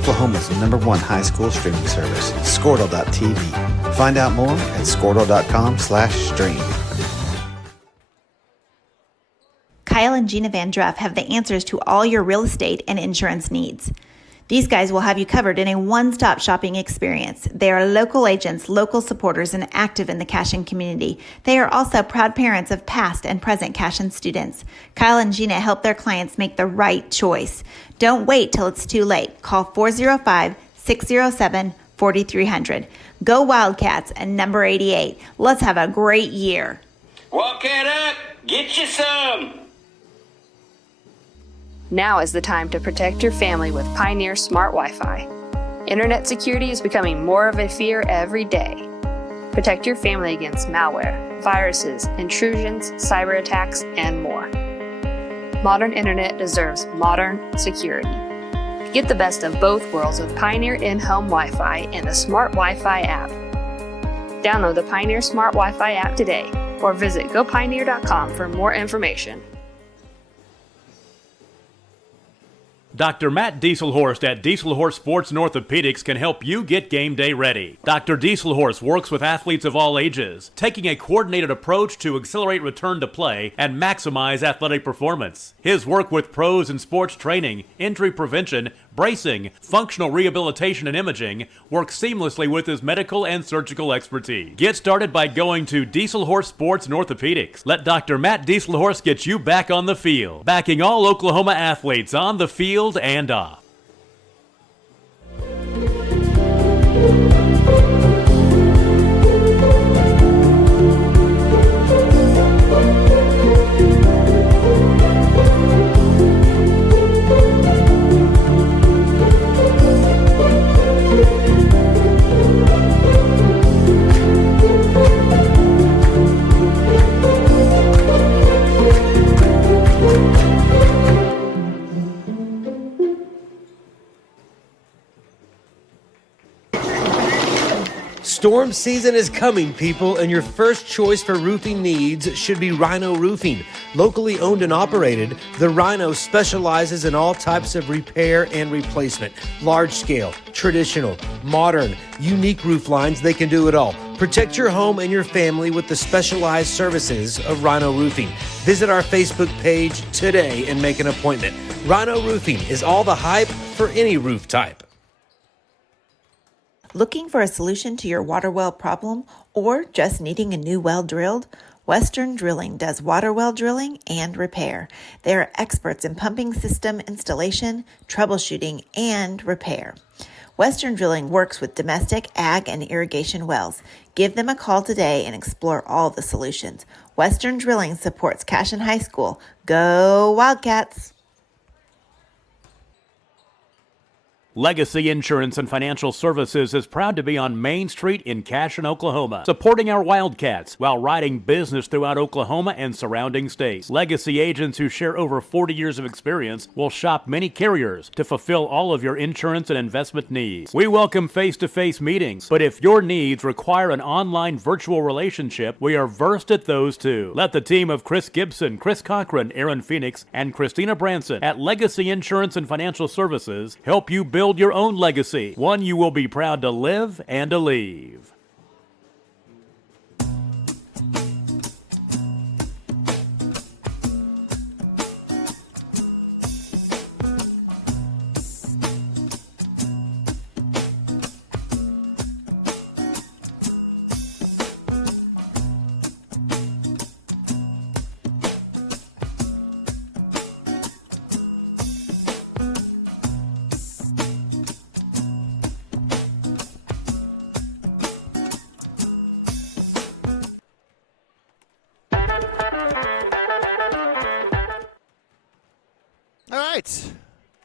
Oklahoma's #1 high school streaming service, Squirtle.tv. Find out more at squirtle.com/stream. Kyle and Gina Van Druff have the answers to all your real estate and insurance needs. These guys will have you covered in a one-stop shopping experience. They are local agents, local supporters, and active in the Cashion community. They are also proud parents of past and present Cashion students. Kyle and Gina help their clients make the right choice. Don't wait till it's too late. Call 405-607-4300. Go Wildcats and number 88. Let's have a great year. Walk it up. Get you some. Now is the time to protect your family with Pioneer Smart Wi-Fi. Internet security is becoming more of a fear every day. Protect your family against malware, viruses, intrusions, cyber attacks, and more. Modern internet deserves modern security. Get the best of both worlds with Pioneer in-home Wi-Fi and the Smart Wi-Fi app. Download the Pioneer Smart Wi-Fi app today or visit gopioneer.com for more information. Dr. Matt Dieselhorst at Dieselhorst Sports and Orthopedics can help you get game day ready. Dr. Dieselhorst works with athletes of all ages, taking a coordinated approach to accelerate return to play and maximize athletic performance. His work with pros in sports training, injury prevention, bracing, functional rehabilitation, and imaging works seamlessly with his medical and surgical expertise. Get started by going to Dieselhorst Sports and Orthopedics. Let Dr. Matt Dieselhorst get you back on the field, backing all Oklahoma athletes on the field and off. Storm season is coming, people, and your first choice for roofing needs should be Rhino Roofing. Locally owned and operated, the Rhino specializes in all types of repair and replacement. Large scale, traditional, modern, unique roof lines, they can do it all. Protect your home and your family with the specialized services of Rhino Roofing. Visit our Facebook page today and make an appointment. Rhino Roofing is all the hype for any roof type. Looking for a solution to your water well problem or just needing a new well drilled? Western Drilling does water well drilling and repair. They are experts in pumping system installation, troubleshooting, and repair. Western Drilling works with domestic, ag, and irrigation wells. Give them a call today and explore all the solutions. Western Drilling supports Cashion High School. Go Wildcats! Legacy Insurance and Financial Services is proud to be on Main Street in Cashion, Oklahoma, supporting our Wildcats while riding business throughout Oklahoma and surrounding states. Legacy agents who share over 40 years of experience will shop many carriers to fulfill all of your insurance and investment needs. We welcome face-to-face meetings, but if your needs require an online virtual relationship, we are versed at those too. Let the team of Chris Gibson, Chris Cochran, Aaron Phoenix, and Christina Branson at Legacy Insurance and Financial Services help you build your own legacy, one you will be proud to live and to leave.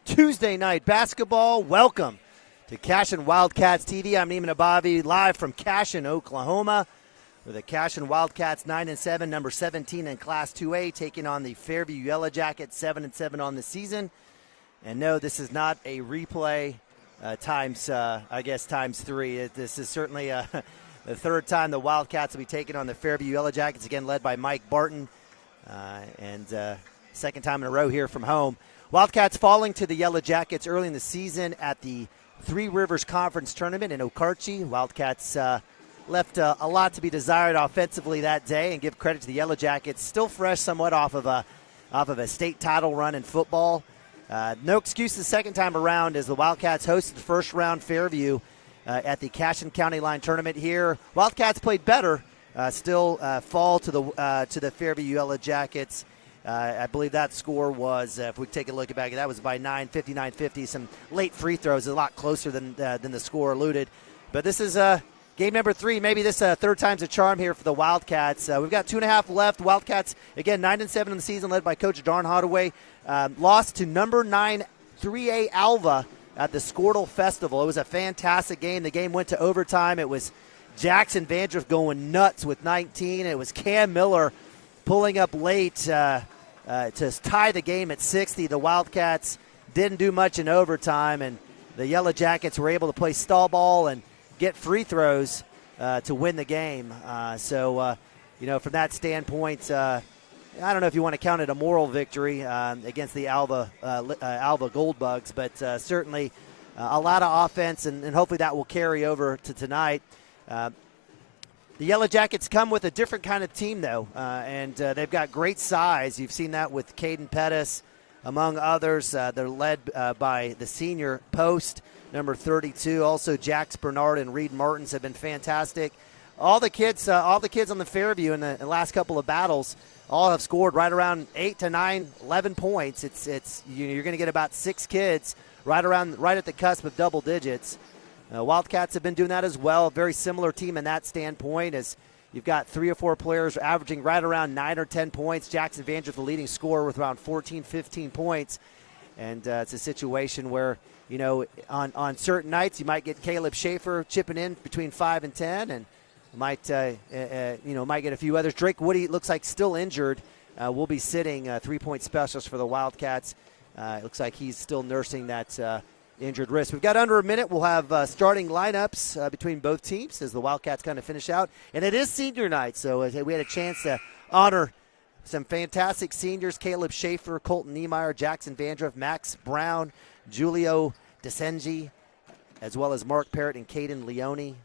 Tuesday night basketball. Welcome to Cashion Wildcats TV. I'm Neiman Abavi, live from Cashion, Oklahoma, where the Cashion Wildcats 9-7, number 17 in Class 2A, taking on the Fairview Yellow Jackets 7-7 on the season. And no, this is not a replay times 3. This is certainly the third time the Wildcats will be taking on the Fairview Yellow Jackets, again led by Mike Barton, and second time in a row here from home. Wildcats falling to the Yellow Jackets early in the season at the Three Rivers Conference Tournament in Okarche. Wildcats left a lot to be desired offensively that day, and give credit to the Yellow Jackets, still fresh somewhat off of a state title run in football. No excuse the second time around as the Wildcats hosted the first round Fairview at the Cashion County Line tournament here. Wildcats played better, still fall to the Fairview Yellow Jackets. I believe that score was, if we take a look back, that was by 59-50. Some late free throws, a lot closer than the score alluded. But this is game number 3. Maybe this third time's a charm here for the Wildcats. We've got 2.5 left. Wildcats, again, 9-7 in the season, led by Coach Darn Hoddaway. Lost to number 9 3A Alva at the Squirtle Festival. It was a fantastic game. The game went to overtime. It was Jackson Vandriff going nuts with 19. It was Cam Miller pulling up late to tie the game at 60. The Wildcats didn't do much in overtime, and the Yellow Jackets were able to play stall ball and get free throws to win the game. So, from that standpoint, I don't know if you want to count it a moral victory against the Alva Goldbugs, but certainly a lot of offense, and hopefully that will carry over to tonight. The Yellow Jackets come with a different kind of team, though, and they've got great size. You've seen that with Caden Pettis, among others. They're led by the senior post, number 32. Also, Jax Bernard and Reed Martins have been fantastic. All the kids on the Fairview in the last couple of battles all have scored right around 8 to 9, 11 points. You're going to get about 6 kids right at the cusp of double digits. Wildcats have been doing that as well. A very similar team in that standpoint, as you've got 3 or 4 players averaging right around 9 or 10 points. Jackson Vandriff, the leading scorer, with around 14, 15 points. And it's a situation where, on certain nights you might get Caleb Schaefer chipping in between 5 and 10, and might get a few others. Drake Woody looks like still injured. Will be sitting, 3-point specialist for the Wildcats. It looks like he's still nursing that injured wrist. We've got under a minute. We'll have starting lineups between both teams as the Wildcats kind of finish out. And it is senior night, so we had a chance to honor some fantastic seniors: Caleb Schaefer, Colton Niemeyer, Jackson Vandriff, Max Brown, Julio DeSengi, as well as Mark Parrott and Caden Leone.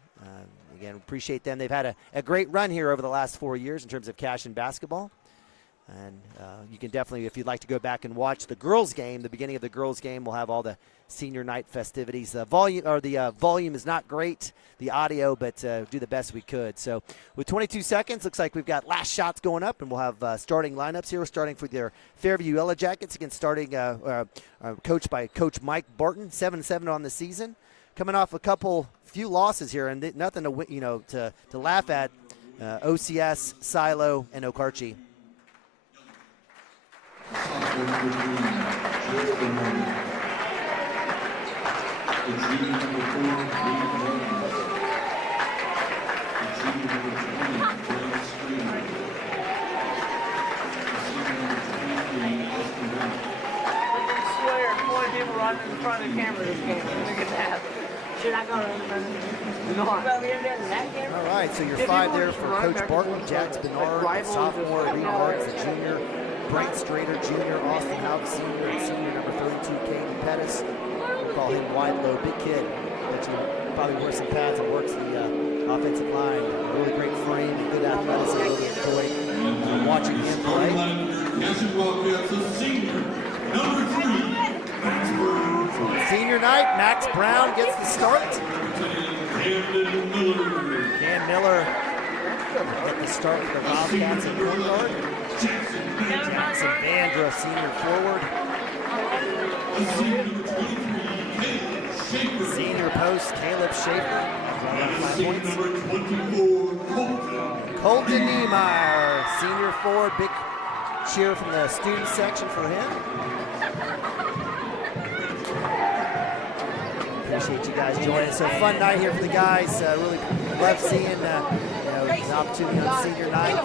Again, appreciate them. They've had a great run here over the last 4 years in terms of Cashion basketball. And you can definitely, if you'd like to go back and watch the girls' game, the beginning of the girls' game, we'll have all the senior night festivities. The volume is not great, the audio, but do the best we could. So with 22 seconds, looks like we've got last shots going up, and we'll have starting lineups here. We're starting for their Fairview Yellow Jackets, again starting coached by Coach Mike Barton, 7-7 on the season, coming off a few losses here, and nothing to laugh at. OCS, Silo, and Okarche. In front of the camera this game. Look at that. Should I go in front of the All right, so you're 5 there for Coach Barton, Jax Bernard, the sophomore, Reed Martins, the junior, Brent Strader, junior, Austin Houck, senior, and senior number 32, Caden Pettis. We'll call him wide low, big kid, but probably wears some pads and works the offensive line. Really great frame and good athleticism. Really enjoy watching him play. Senior night, Max Brown gets the start. Cam Miller getting the start for the Wildcats at point guard. Jackson Vandriff, senior forward. Senior post, Caleb Schaefer. 5 points. Colton Niemeyer, senior forward. Big cheer from the student section for him. Appreciate you guys joining us. So fun night here for the guys. Really love seeing the opportunity on senior night.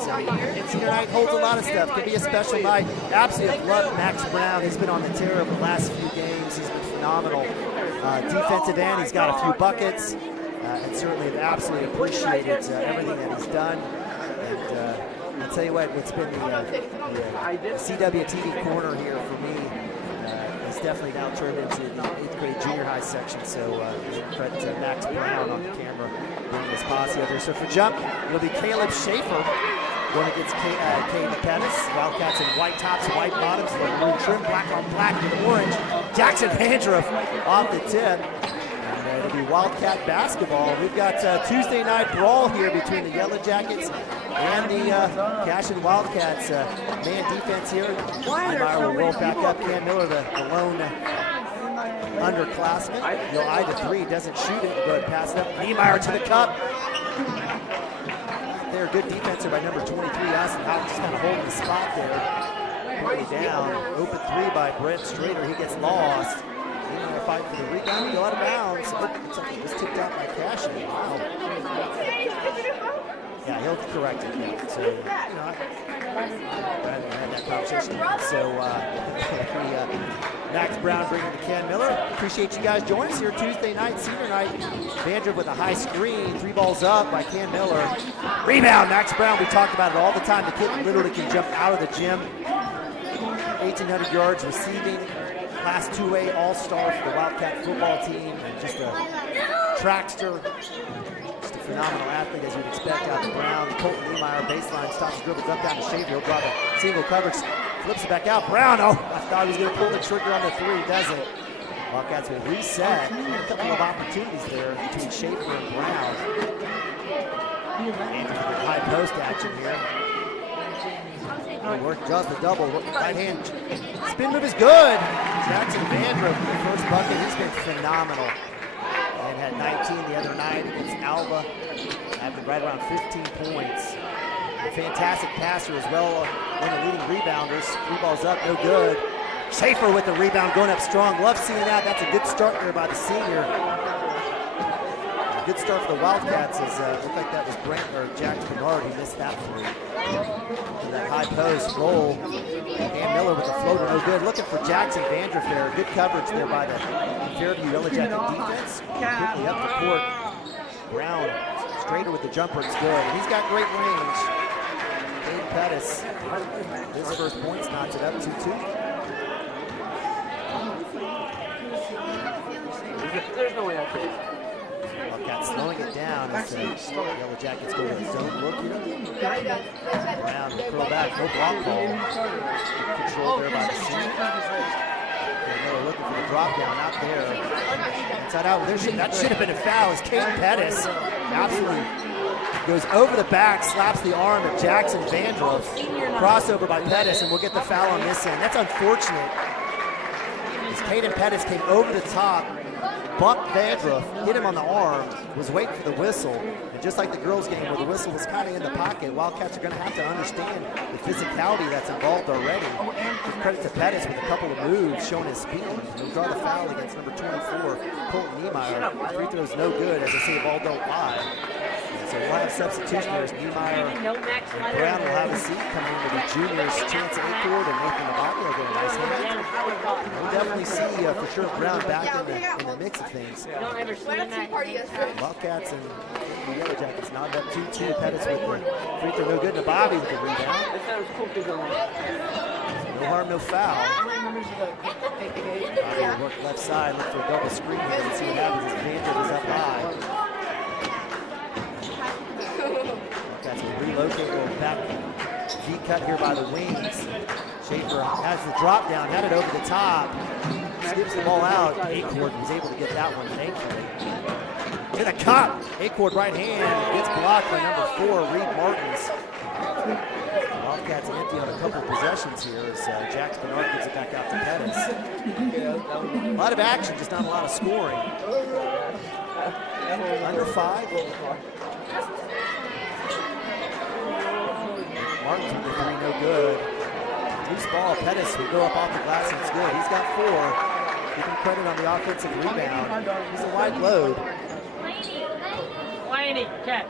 Senior night holds a lot of stuff. Could be a special night. Absolutely love Max Brown. He's been on the tear over the last few games. He's been phenomenal. Defensive end, he's got a few buckets. And certainly have absolutely appreciated everything that he's done. And I'll tell you what, it's been the CWTV corner here for me. It's definitely now turned into the 8th grade junior high section. So credit to Max Brown on the camera bringing this posse out there. So for jump, it'll be Caleb Schaefer going against Caden Pettis. Wildcats in white tops, white bottoms, maroon trim, black on black and orange. Jackson Vandruff off the tip. And it'll be Wildcat basketball. We've got Tuesday night brawl here between the Yellow Jackets and the Cashion Wildcats. Man defense here. Niemeyer will roll back up. Cam Miller, the lone underclassman. He'll eye the three, doesn't shoot it. Go ahead and pass it up. Niemeyer to the cup. They're good defense here by number 23, Austin Houck, just kind of holding the spot there. Putting it down. Open three by Brent Strader. He gets lost. Niemeyer fighting for the rebound. Go out of bounds. Looks like it was tipped out by Cashion. Wow. Yeah, he'll correct it. Yeah. So, you know, I had that conversation. So, Max Brown bringing to Ken Miller. Appreciate you guys joining us here Tuesday night, senior night. Vandruff with a high screen. 3 balls up by Ken Miller. Rebound, Max Brown. We talked about it all the time. The kid literally can jump out of the gym. 1,800 yards receiving. Class 2A All-Star for the Wildcat football team. And just a trackster. Phenomenal athlete, as you'd expect out of Brown. Colton Niemeyer, baseline, stops, dribbles up down to Schaefer. He'll draw the single coverage, flips it back out. Brown, oh, I thought he was going to pull the trigger on the three, doesn't. Wildcats will reset. A couple of opportunities there between Schaefer and Brown. And high post action here. Work, just the double, right hand. Spin move is good. Jackson Vandruff for the first bucket. He's been phenomenal. And had 19 the other night against Alva, having right around 15 points. A fantastic passer as well, one of the leading rebounders. 3 balls up, no good. Schaefer with the rebound, going up strong. Love seeing that. That's a good start there by the senior. A good start for the Wildcats. As looked like that was Brent or Jack Bernard who missed that three. And that high post roll. Cam Miller with the floater, no good. Looking for Jackson Vandruff there. Good coverage there by the Fairview Yellow Jacket defense. Quickly up the court. Brown, Strader with the jumper, it's good. And he's got great range. Caden Pettis, his first points, knocks it up 2-2. There's no way I could. Wildcats slowing it down as the Yellow Jackets go to the zone look here. Brown, curl back, no block ball. Controlled there by the senior. Miller looking for the drop down, not there. Inside out, that should have been a foul as Caden Pettis absolutely goes over the back, slaps the arm of Jackson Vandruff. Crossover by Pettis, and we'll get the foul on this end. That's unfortunate. As Caden Pettis came over the top, bumped Vandruff, hit him on the arm, was waiting for the whistle. And just like the girls' game where the whistle was kind of in the pocket, Wildcats are going to have to understand the physicality that's involved already. Give credit to Pettis with a couple of moves, showing his speed. He'll draw the foul against number 24, Colton Niemeyer. Free throw's no good, as I say, the ball don't lie. So we'll have substitutioners. Niemeyer and Brown will have a seat coming into the juniors. Chance Acord and Nathan Nabaki will get a nice hand. We'll definitely see for sure Brown back in the mix of things. Wildcats and the Yellow Jackets knocked up 2-2. Pettis with the free throw, no good. Nabavi with the rebound. No harm, no foul. Work left side, look for a double screen here and see what happens as Vandruff is up high. Wildcats will relocate, go back. V-cut here by the wings. Schaefer has the drop down, had it over the top. Skips the ball out. Acord was able to get that one, thankfully. To the cup. Acord right hand gets blocked by number 4, Reed Martins. Wildcats empty on a couple of possessions here as Jax Bernard gets it back out to Pettis. A lot of action, just not a lot of scoring. Under 5. Martins with the 3, no good. Loose ball, Pettis will go up off the glass and it's good. He's got 4. Give him credit on the offensive rebound. He's a wide load. Laney, catch.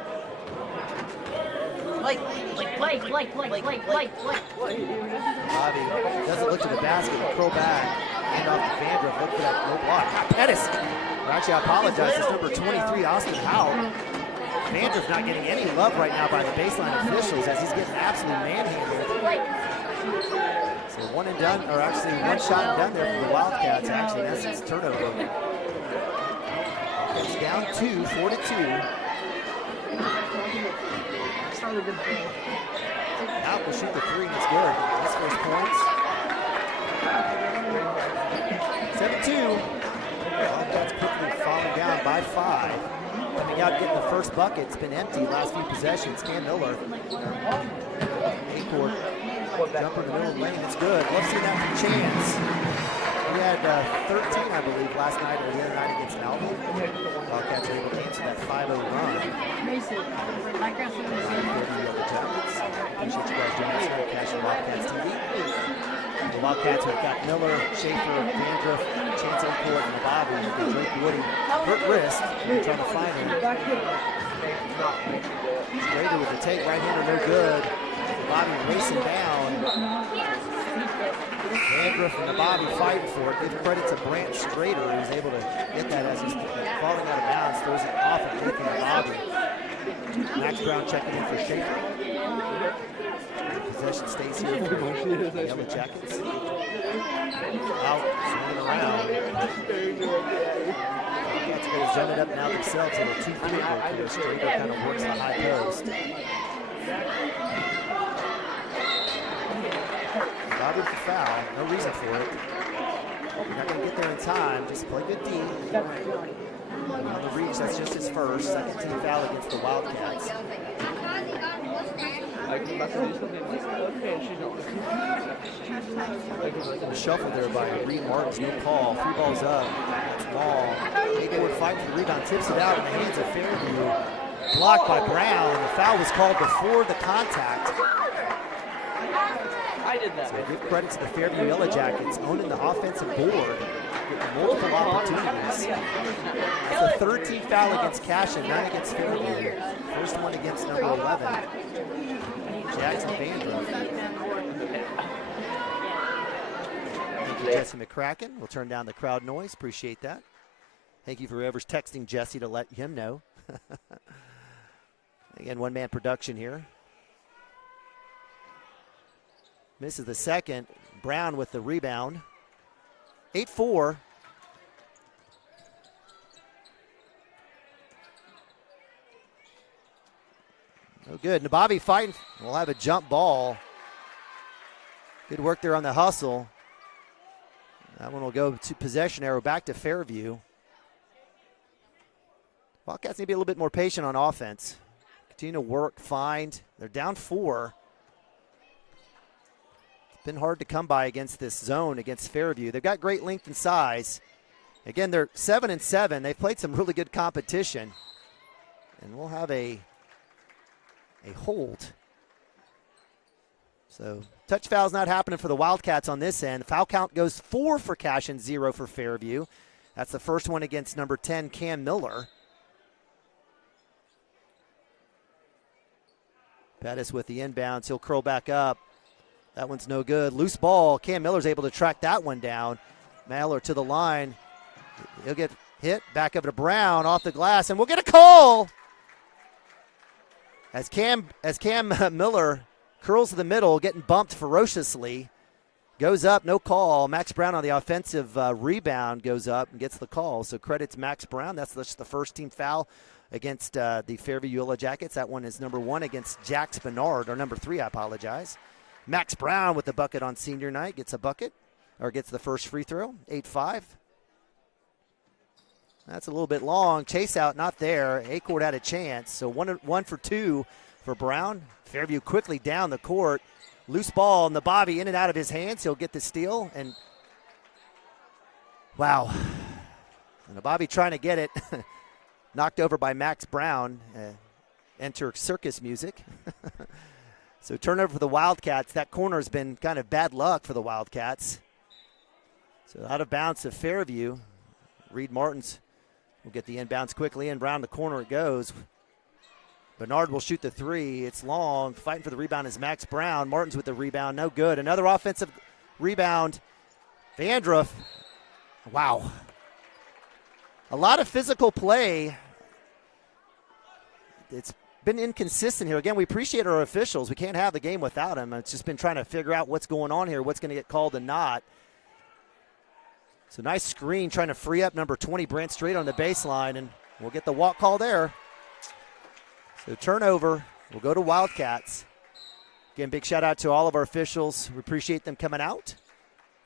Blake. Bobby doesn't look to the basket, but curl back. Hand off to Vandruff, look for that low block. Pettis. Well, actually, I apologize. It's number 23, Austin Howell. Vandruff not getting any love right now by the baseline officials as he's getting absolutely manhandled. So one and done, or actually one shot and done there for the Wildcats. Actually, in essence, turnover. It's down 2, 4-2. Out will shoot the three, and it's good. That's first points. 7-2. Wildcats quickly falling down by 5. Coming out getting the first bucket. It's been empty last few possessions. Cam Miller. A-court. Jumper in the middle of the lane. It's good. Love seeing that from Chance. He had 13, I believe, last night or the other night against Alvin. Wildcats are able to answer that 5-0 run. Appreciate you guys joining us on Cashion Wildcats TV. The Wildcats have got Miller, Schaefer, Vandruff, Chance A-court, and Bobby. Drake Woody hurt wrist. They're trying to find him. Strader with the take, right hander, no good. Bobby racing down. Vandruff and the Bobby fighting for it. Give credit to Brant Strader, who's able to get that as he's falling out of bounds, throws it off and looking at Bobby. Max Brown checking in for Schaefer. Possession stays here for the Yellow Jackets. Out, swinging around. Cats going to jump it up now themselves in a 2-3 work here. Strader kind of works the high post. Bobby with the foul, no reason for it. You're not going to get there in time, just play good D. On the reach, that's just his first, second team foul against the Wildcats. The shuffle there by Reed Martins, no call, 3 balls up, that's long. A-court fight for the rebound, tips it out in the hands of Fairview. Blocked by Brown, the foul was called before the contact. So give credit to the Fairview Yellow Jackets owning the offensive board, getting multiple opportunities. It's the 13th foul against Cashion, 9 against Fairview. First one against number 11, Jackson Vandruff. Thank you, Jesse McCracken. We'll turn down the crowd noise. Appreciate that. Thank you for whoever's texting Jesse to let him know. Again, one-man production here. Misses the second. Brown with the rebound. 8-4. No good. Nabavi fighting. We'll have a jump ball. Good work there on the hustle. That one will go to possession arrow back to Fairview. Wildcats need to be a little bit more patient on offense. Continue to work, find. They're down 4. Been hard to come by against this zone against Fairview. They've got great length and size. Again, they're 7-7. They've played some really good competition. And we'll have a hold. So touch foul's not happening for the Wildcats on this end. Foul count goes 4 for Cashion, 0 for Fairview. That's the first one against number 10, Cam Miller. Pettis with the inbounds. He'll curl back up. That one's no good. Loose ball. Cam Miller's able to track that one down. Mallor to the line. He'll get hit. Back over to Brown off the glass, and we'll get a call. As Cam Miller curls to the middle, getting bumped ferociously. Goes up, no call. Max Brown on the offensive rebound goes up and gets the call. So credit to Max Brown. That's just the first team foul against the Fairview Yellow Jackets. That one is number 1 against Jax Bernard, or number 3, I apologize. Max Brown with the bucket on senior night gets a bucket, or gets the first free throw, 8-5. That's a little bit long. Chase out, not there. A-court had a chance. So 1 for 2 for Brown. Fairview quickly down the court. Loose ball, and the Bobby in and out of his hands. He'll get the steal, and wow. And the Bobby trying to get it. Knocked over by Max Brown. Enter circus music. So turnover for the Wildcats. That corner has been kind of bad luck for the Wildcats. So out of bounds to Fairview. Reed Martins will get the inbounds quickly, and around the corner it goes. Bernard will shoot the 3. It's long. Fighting for the rebound is Max Brown. Martins with the rebound. No good. Another offensive rebound. Vandruff. Wow. A lot of physical play. It's been inconsistent here. Again, we appreciate our officials. We can't have the game without them. It's just been trying to figure out what's going on here, what's going to get called and not. So nice screen trying to free up number 20, Brant Straight on the baseline, and we'll get the walk call there. So turnover will go to Wildcats. Again, big shout out to all of our officials. We appreciate them coming out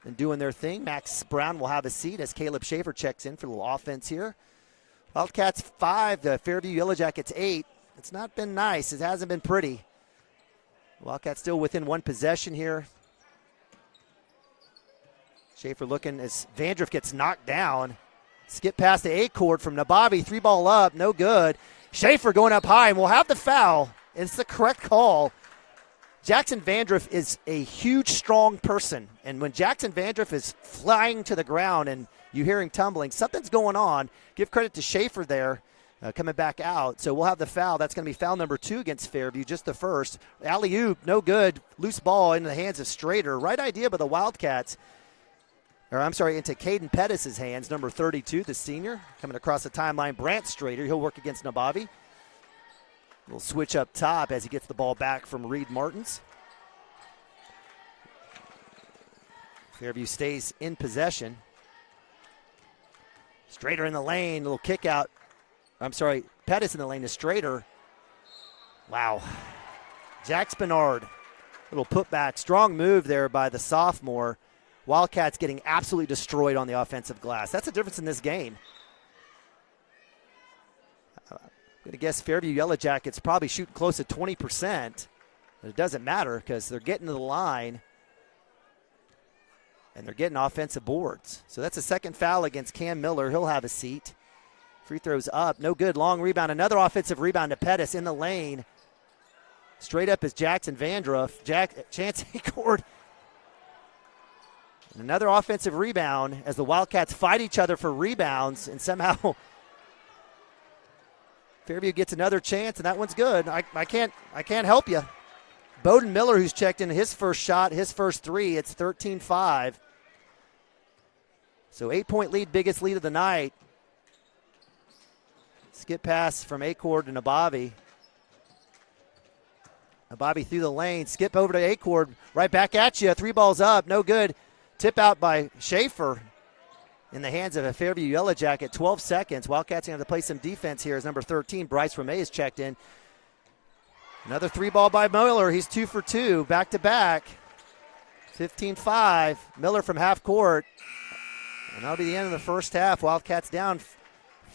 and doing their thing. Max Brown will have a seat as Caleb Schaefer checks in for a little offense here. Wildcats 5, the Fairview Yellow Jackets 8. It's not been nice. It hasn't been pretty. Wildcats still within one possession here. Schaefer looking as Vandriff gets knocked down. Skip past the A-cord from Nabavi. 3-ball up, no good. Schaefer going up high, and we'll have the foul. It's the correct call. Jackson Vandriff is a huge, strong person. And when Jackson Vandriff is flying to the ground and you hear him tumbling, something's going on. Give credit to Schaefer there coming back out. So we'll have the foul. That's going to be foul number 2 against Fairview, just the first. Alley-oop, no good. Loose ball into the hands of Strader. Right idea by the Wildcats. Into Caden Pettis' hands, number 32, the senior. Coming across the timeline, Brant Strader. He'll work against Nabavi. Little switch up top as he gets the ball back from Reed Martins. Fairview stays in possession. Strader in the lane, little kick out. Pettis in the lane to Strader. Wow. Jack Spinard, little putback. Strong move there by the sophomore. Wildcats getting absolutely destroyed on the offensive glass. That's the difference in this game. I'm going to guess Fairview Yellow Jackets probably shooting close to 20%. But it doesn't matter because they're getting to the line and they're getting offensive boards. So that's a second foul against Cam Miller. He'll have a seat. Free throws up. No good. Long rebound. Another offensive rebound to Pettis in the lane. Straight up is Jackson Vandruff. Chance Acord. And another offensive rebound as the Wildcats fight each other for rebounds, and somehow Fairview gets another chance, and that one's good. I can't help you. Bowden Miller, who's checked in his first shot, his first three, it's 13-5. So 8-point lead, biggest lead of the night. Skip pass from Acord to Nabavi. Nabavi through the lane, skip over to Acord, right back at you. 3 balls up, no good. Tip out by Schaefer in the hands of a Fairview Yellow Jacket. 12 seconds. Wildcats going to have to play some defense here as number 13, Bryce Ramey, is checked in. Another 3 ball by Miller. He's 2 for 2, back to back. 15-5. Miller from half court. And that'll be the end of the first half. Wildcats down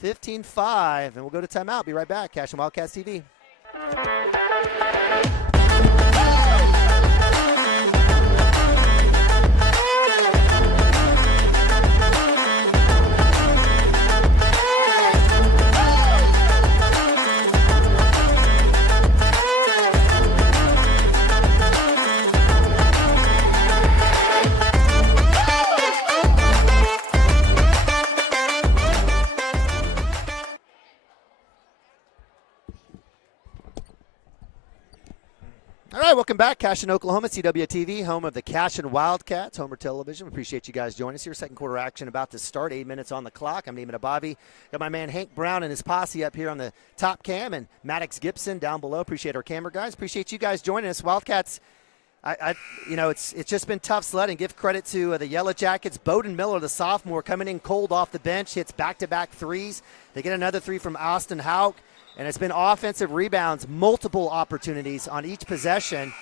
15-5. And we'll go to timeout. Be right back. Cashion Wildcats TV. All right, welcome back. Cashion, Oklahoma, CWTV, home of the Cashion Wildcats, Homer Television. We appreciate you guys joining us here. Second quarter action about to start. 8 minutes on the clock. I'm Neiman Abavi. Got my man Hank Brown and his posse up here on the top cam, and Maddox Gibson down below. Appreciate our camera guys. Appreciate you guys joining us. Wildcats, it's just been tough sledding. Give credit to the Yellow Jackets. Bowden Miller, the sophomore, coming in cold off the bench, hits back-to-back threes. They get another 3 from Austin Hauk. And it's been offensive rebounds, multiple opportunities on each possession.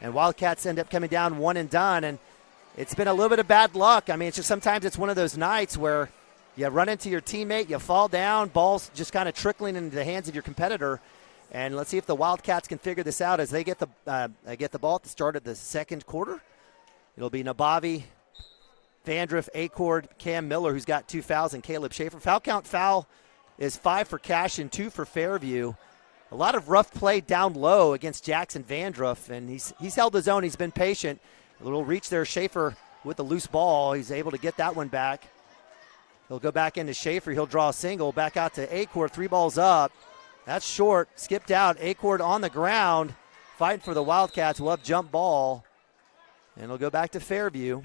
And Wildcats end up coming down one and done. And it's been a little bit of bad luck. I mean, it's just sometimes it's one of those nights where you run into your teammate, you fall down, ball's just kind of trickling into the hands of your competitor. And let's see if the Wildcats can figure this out as they get the ball at the start of the second quarter. It'll be Nabavi, Vandriff, Acord, Cam Miller, who's got 2 fouls, and Caleb Schaefer. Foul is 5 for Cashion, 2 for Fairview. A lot of rough play down low against Jackson Vandruff, and he's held his own. He's been patient. A little reach there, Schaefer with the loose ball. He's able to get that one back. He'll go back into Schaefer. He'll draw a single. Back out to Acord, 3 balls up. That's short, skipped out. Acord on the ground, fighting for the Wildcats. We'll have jump ball, and it'll go back to Fairview.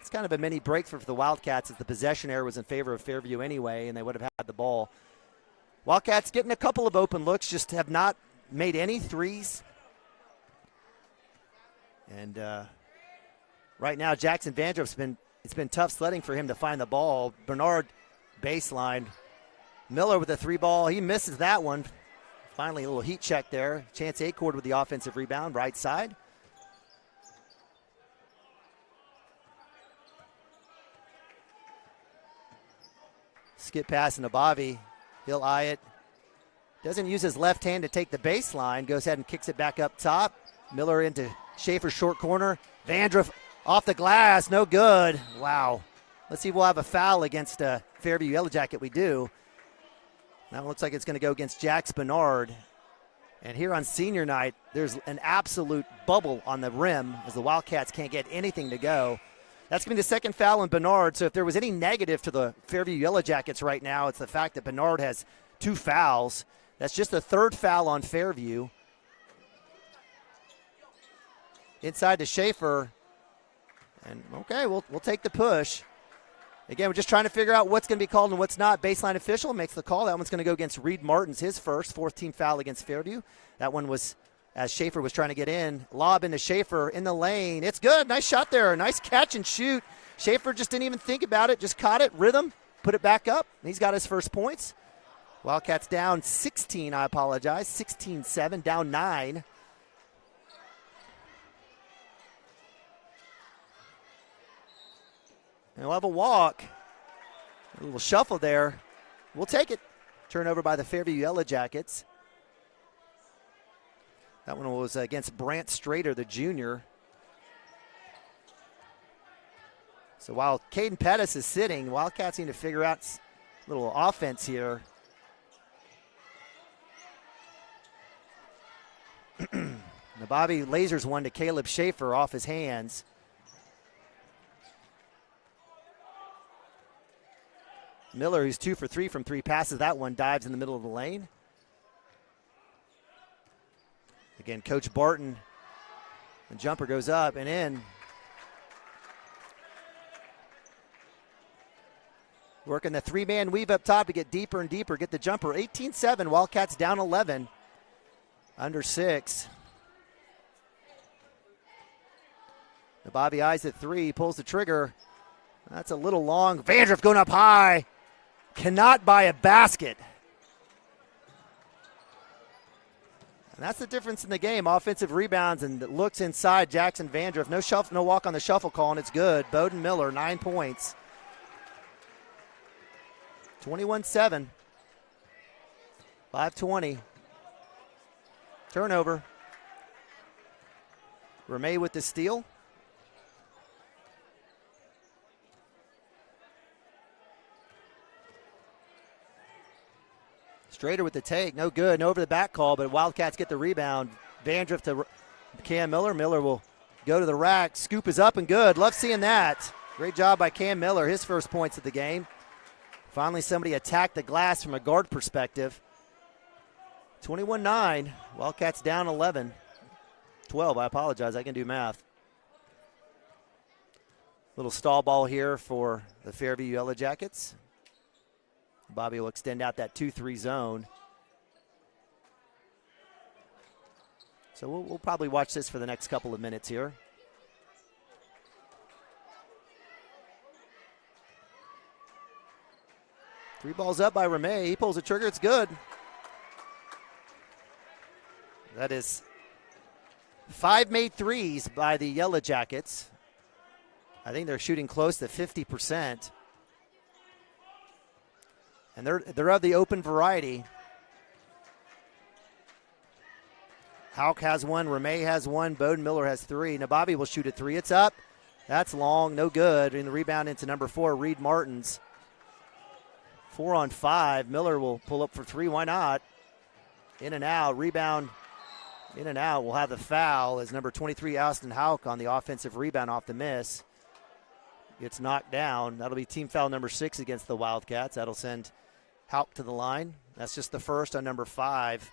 It's kind of a mini breakthrough for the Wildcats as the possession error was in favor of Fairview anyway, and they would have had the ball. Wildcats getting a couple of open looks, just have not made any threes. And right now, Jackson Vandroff's it's been tough sledding for him to find the ball. Bernard baseline. Miller with a 3-ball. He misses that one. Finally, a little heat check there. Chance Acord with the offensive rebound, right side. Skip pass into Bobby. He'll eye it. Doesn't use his left hand to take the baseline. Goes ahead and kicks it back up top. Miller into Schaefer's short corner. Vandroff off the glass. No good. Wow. Let's see if we'll have a foul against Fairview Yellow Jacket. We do. That one looks like it's going to go against Jax Bernard. And here on senior night, there's an absolute bubble on the rim as the Wildcats can't get anything to go. That's going to be the second foul on Bernard. So if there was any negative to the Fairview Yellow Jackets right now, it's the fact that Bernard has 2 fouls. That's just the 3rd foul on Fairview. Inside to Schaefer. And, okay, we'll take the push. Again, we're just trying to figure out what's going to be called and what's not. Baseline official makes the call. That one's going to go against Reed Martins, his first, 4th team foul against Fairview. That one was as Schaefer was trying to get in. Lob into Schaefer in the lane. It's good. Nice shot there. Nice catch and shoot. Schaefer just didn't even think about it. Just caught it, rhythm, put it back up. He's got his first points. Wildcats down 16, 16-7, down 9. And we'll have a walk. A little shuffle there. We'll take it. Turnover by the Fairview Yellow Jackets. That one was against Brant Strader, the junior. So while Caden Pettis is sitting, Wildcats need to figure out a little offense here. Now Bobby lasers one to Caleb Schaefer off his hands. Miller, who's 2 for 3 from 3, passes that one, dives in the middle of the lane. Again, Coach Barton, the jumper goes up and in. Working the 3-man weave up top to get deeper and deeper, get the jumper. 18-7, Wildcats down 11, under 6. Now Bobby eyes at 3, pulls the trigger. That's a little long. Vandroff going up high. Cannot buy a basket. And that's the difference in the game. Offensive rebounds and looks inside Jackson Vandroff. No walk on the shuffle call, and it's good. Bowden Miller, 9 points. 21-7. 5:20. Turnover. Ramey with the steal. Strader with the take, no good, no over the back call, but Wildcats get the rebound. Vandroff to Cam Miller. Miller will go to the rack. Scoop is up and good. Love seeing that. Great job by Cam Miller, his first points of the game. Finally, somebody attacked the glass from a guard perspective. 21-9, Wildcats down 11. 12, I apologize, I can do math. Little stall ball here for the Fairview Yellow Jackets. Bobby will extend out that 2-3 zone. So we'll probably watch this for the next couple of minutes here. Three balls up by Ramey. He pulls the trigger. It's good. That is 5 made threes by the Yellow Jackets. I think they're shooting close to 50%. And they're of the open variety. Hauk has one, Ramey has one, Bowden Miller has 3. Now Bobby will shoot a 3. It's up. That's long, no good. And the rebound into number 4, Reed Martins. 4 on 5. Miller will pull up for 3. Why not? In and out. Rebound. In and out. We'll have the foul as number 23, Austin Hauk, on the offensive rebound off the miss. Gets knocked down. That'll be team foul number 6 against the Wildcats. That'll send Hauk to the line. That's just the first on number 5,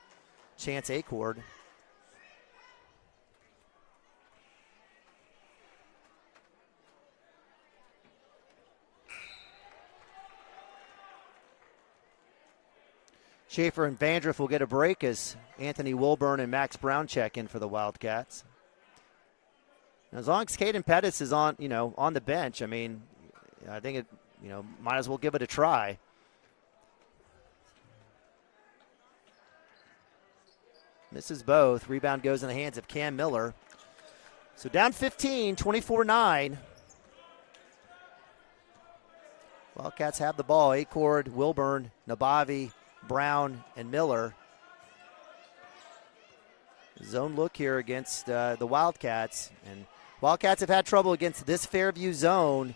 Chance Acord. Schaefer and Vandriff will get a break as Anthony Wilburn and Max Brown check in for the Wildcats. As long as Caden Pettis is on the bench, I mean, I think it, might as well give it a try. Misses both. Rebound goes in the hands of Cam Miller. So down 15, 24-9. Wildcats have the ball. Acord, Wilburn, Nabavi, Brown, and Miller. Zone look here against the Wildcats. And Wildcats have had trouble against this Fairview zone.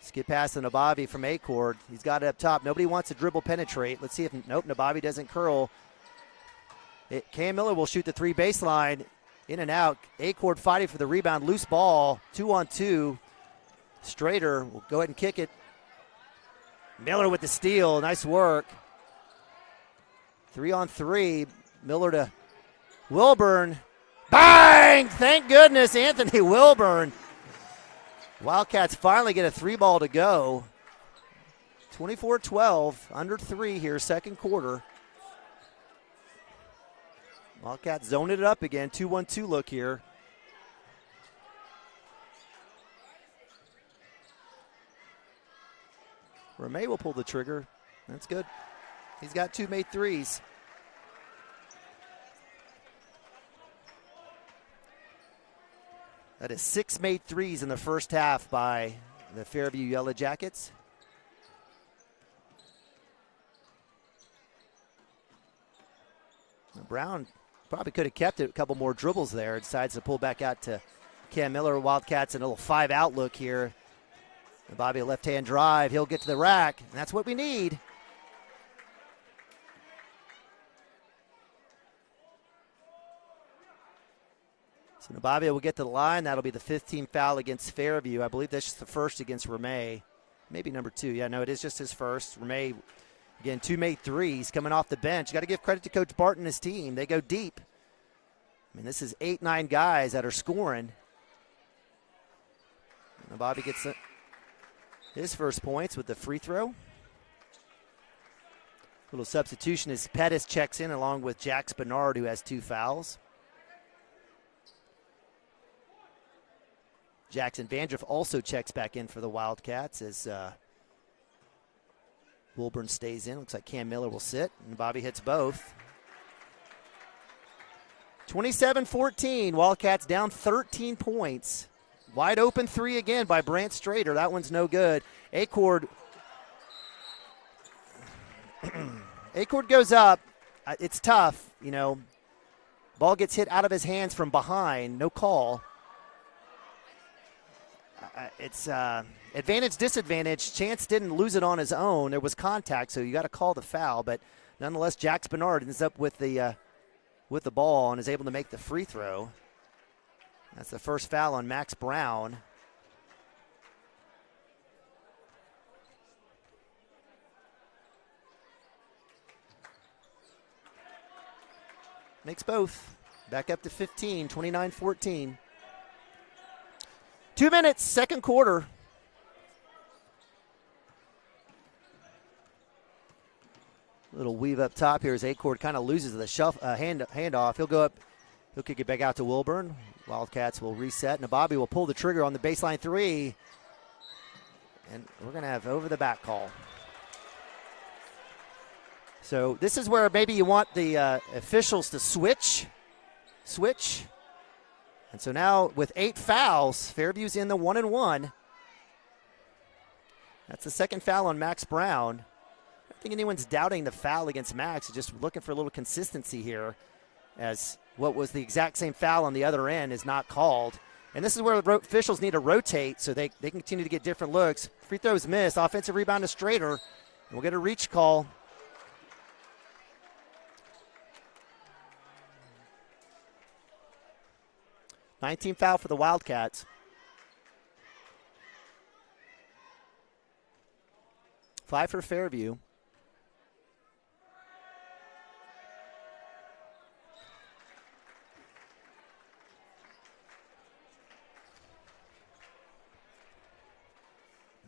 Skip past the Nabavi from Acord. He's got it up top. Nobody wants to dribble penetrate. Let's see if, nope, Nabavi doesn't curl. Cam Miller will shoot the three baseline. In and out. Acord fighting for the rebound. Loose ball. 2-on-2. Strader will go ahead and kick it. Miller with the steal. Nice work. 3-on-3. Miller to Wilburn. Bang! Thank goodness, Anthony Wilburn. Wildcats finally get a three ball to go. 24-12. Under 3 here, second quarter. Wildcats zoned it up again. 2-1-2 look here. Ramey will pull the trigger. That's good. He's got 2 made threes. That is 6 made threes in the first half by the Fairview Yellow Jackets. Now Brown probably could have kept it, a couple more dribbles there. Decides to pull back out to Cam Miller. Wildcats in a little 5-out look here. And Bobby, a left-hand drive. He'll get to the rack, and that's what we need. So Nabavia will get to the line. That'll be the 15th foul against Fairview. I believe that's just the first against Ramey. Maybe number 2. Yeah, no, it is just his first. Ramey, again, 2 made threes coming off the bench. Got to give credit to Coach Barton and his team. They go deep. I mean, this is 8-9 guys that are scoring. Nabavia gets his first points with the free throw. Little substitution as Pettis checks in along with Jax Bernard, who has 2 fouls. Jackson Vandriff also checks back in for the Wildcats as Wilburn stays in. Looks like Cam Miller will sit, and Bobby hits both. 27-14, Wildcats down 13 points. Wide open 3 again by Brant Strader. That one's no good. Acord goes up. It's tough, Ball gets hit out of his hands from behind. No call. It's advantage, disadvantage. Chance didn't lose it on his own. There was contact, so you got to call the foul. But nonetheless, Jax Bernard ends up with the ball and is able to make the free throw. That's the first foul on Max Brown. Makes both. Back up to 15, 29-14. 2 minutes, second quarter. Little weave up top here as Acord kind of loses the handoff. He'll go up. He'll kick it back out to Wilburn. Wildcats will reset. Nababi will pull the trigger on the baseline 3. And we're going to have over the back call. So this is where maybe you want the officials to switch. And so now with 8 fouls, Fairview's in the 1-and-1. That's the second foul on Max Brown. I don't think anyone's doubting the foul against Max. Just looking for a little consistency here, as what was the exact same foul on the other end is not called. And this is where the officials need to rotate so they can continue to get different looks. Free throws missed. Offensive rebound to Strader. And we'll get a reach call. $19 foul for the Wildcats. 5 for Fairview.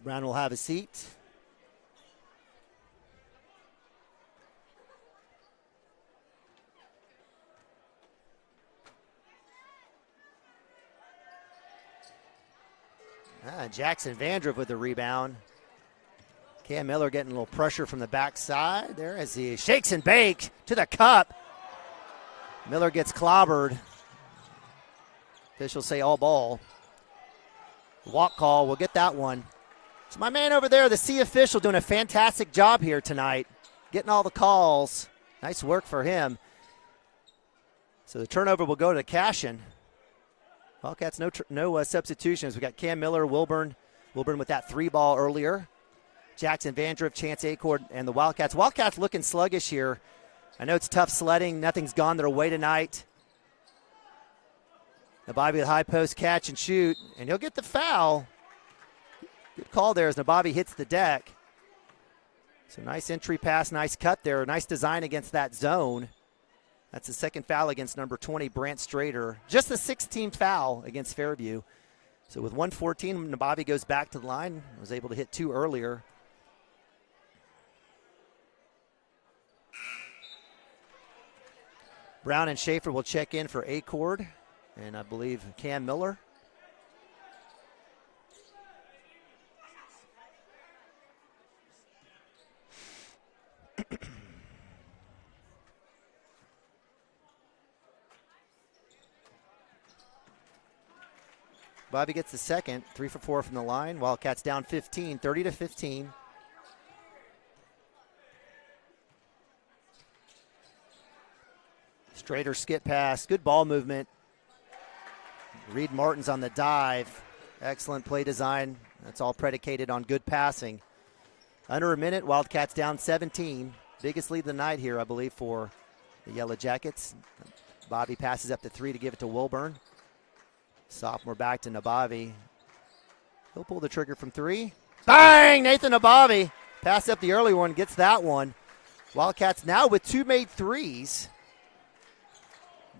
Brown will have a seat. Jackson Vandriff with the rebound. Cam Miller getting a little pressure from the backside there as he shakes and bakes to the cup. Miller gets clobbered. Officials say all ball. Walk call, we'll get that one. So my man over there, the C official, doing a fantastic job here tonight, getting all the calls. Nice work for him. So the turnover will go to Cashion. Wildcats, no substitutions. We got Cam Miller, Wilburn with that 3-ball earlier. Jackson Vandriff, Chance Acord, and the Wildcats. Wildcats looking sluggish here. I know it's tough sledding. Nothing's gone their way tonight. Nabavi with high post catch and shoot, and he'll get the foul. Good call there as Nabavi hits the deck. So nice entry pass, nice cut there. Nice design against that zone. That's the second foul against number 20, Brant Strader. Just the 16th foul against Fairview. So with 1:14, Nabavi goes back to the line. Was able to hit 2 earlier. Brown and Schaefer will check in for Acord, and I believe Cam Miller. Bobby gets the second, 3 for 4 from the line. Wildcats down 15, 30-15. Strader skip pass, good ball movement. Reed Martin's on the dive. Excellent play design. That's all predicated on good passing. Under a minute, Wildcats down 17. Biggest lead of the night here, I believe, for the Yellow Jackets. Bobby passes up the 3 to give it to Wilburn. Sophomore back to Nabavi. He'll pull the trigger from 3. Bang! Nathan Nabavi. Pass up the early one, gets that one. Wildcats now with 2 made threes.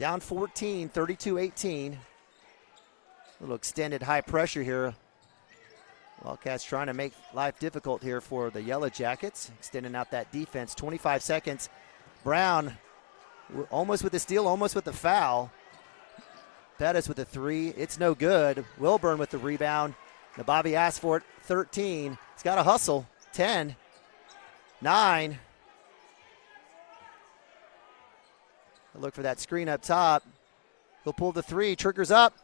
Down 14, 32-18. A little extended high pressure here. Wildcats trying to make life difficult here for the Yellow Jackets. Extending out that defense. 25 seconds. Brown almost with the steal, almost with the foul. Pettis with the 3. It's no good. Wilburn with the rebound. Nabavi asked for it. 13. He's got to hustle. 10. 9. Look for that screen up top. He'll pull the 3. Triggers up.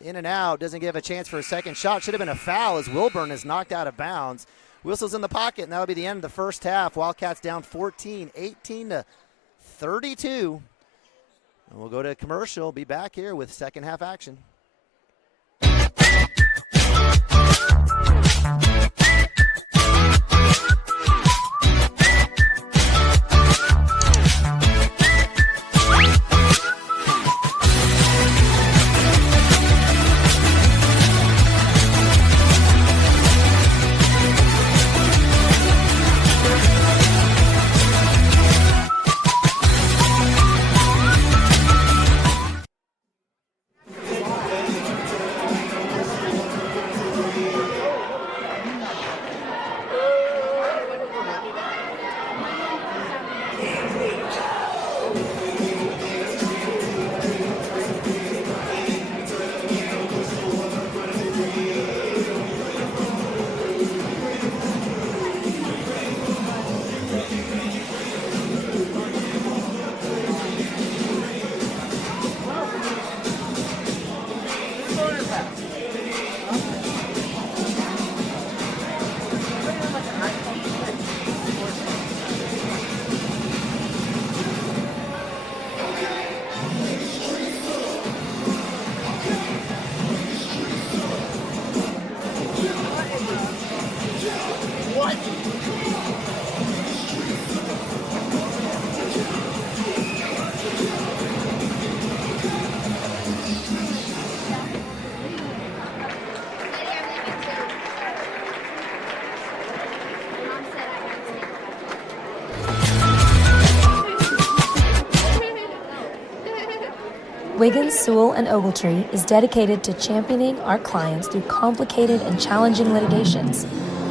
In and out. Doesn't give a chance for a second shot. Should have been a foul as Wilburn is knocked out of bounds. Whistle's in the pocket, and that'll be the end of the first half. Wildcats down 14, 18-32. And we'll go to commercial. Be back here with second half action. Wiggins, Sewell, and Ogletree is dedicated to championing our clients through complicated and challenging litigations.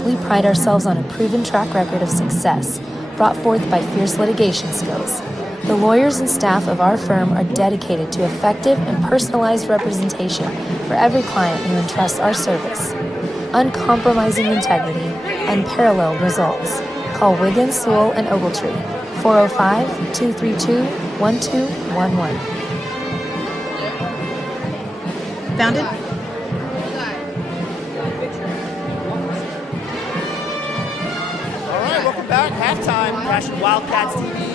We pride ourselves on a proven track record of success, brought forth by fierce litigation skills. The lawyers and staff of our firm are dedicated to effective and personalized representation for every client who entrusts our service. uncompromising integrity, unparalleled results. Call Wiggins, Sewell, and Ogletree, 405-232-1211. Founded? All right, welcome back. Halftime, Cashion Wildcats TV.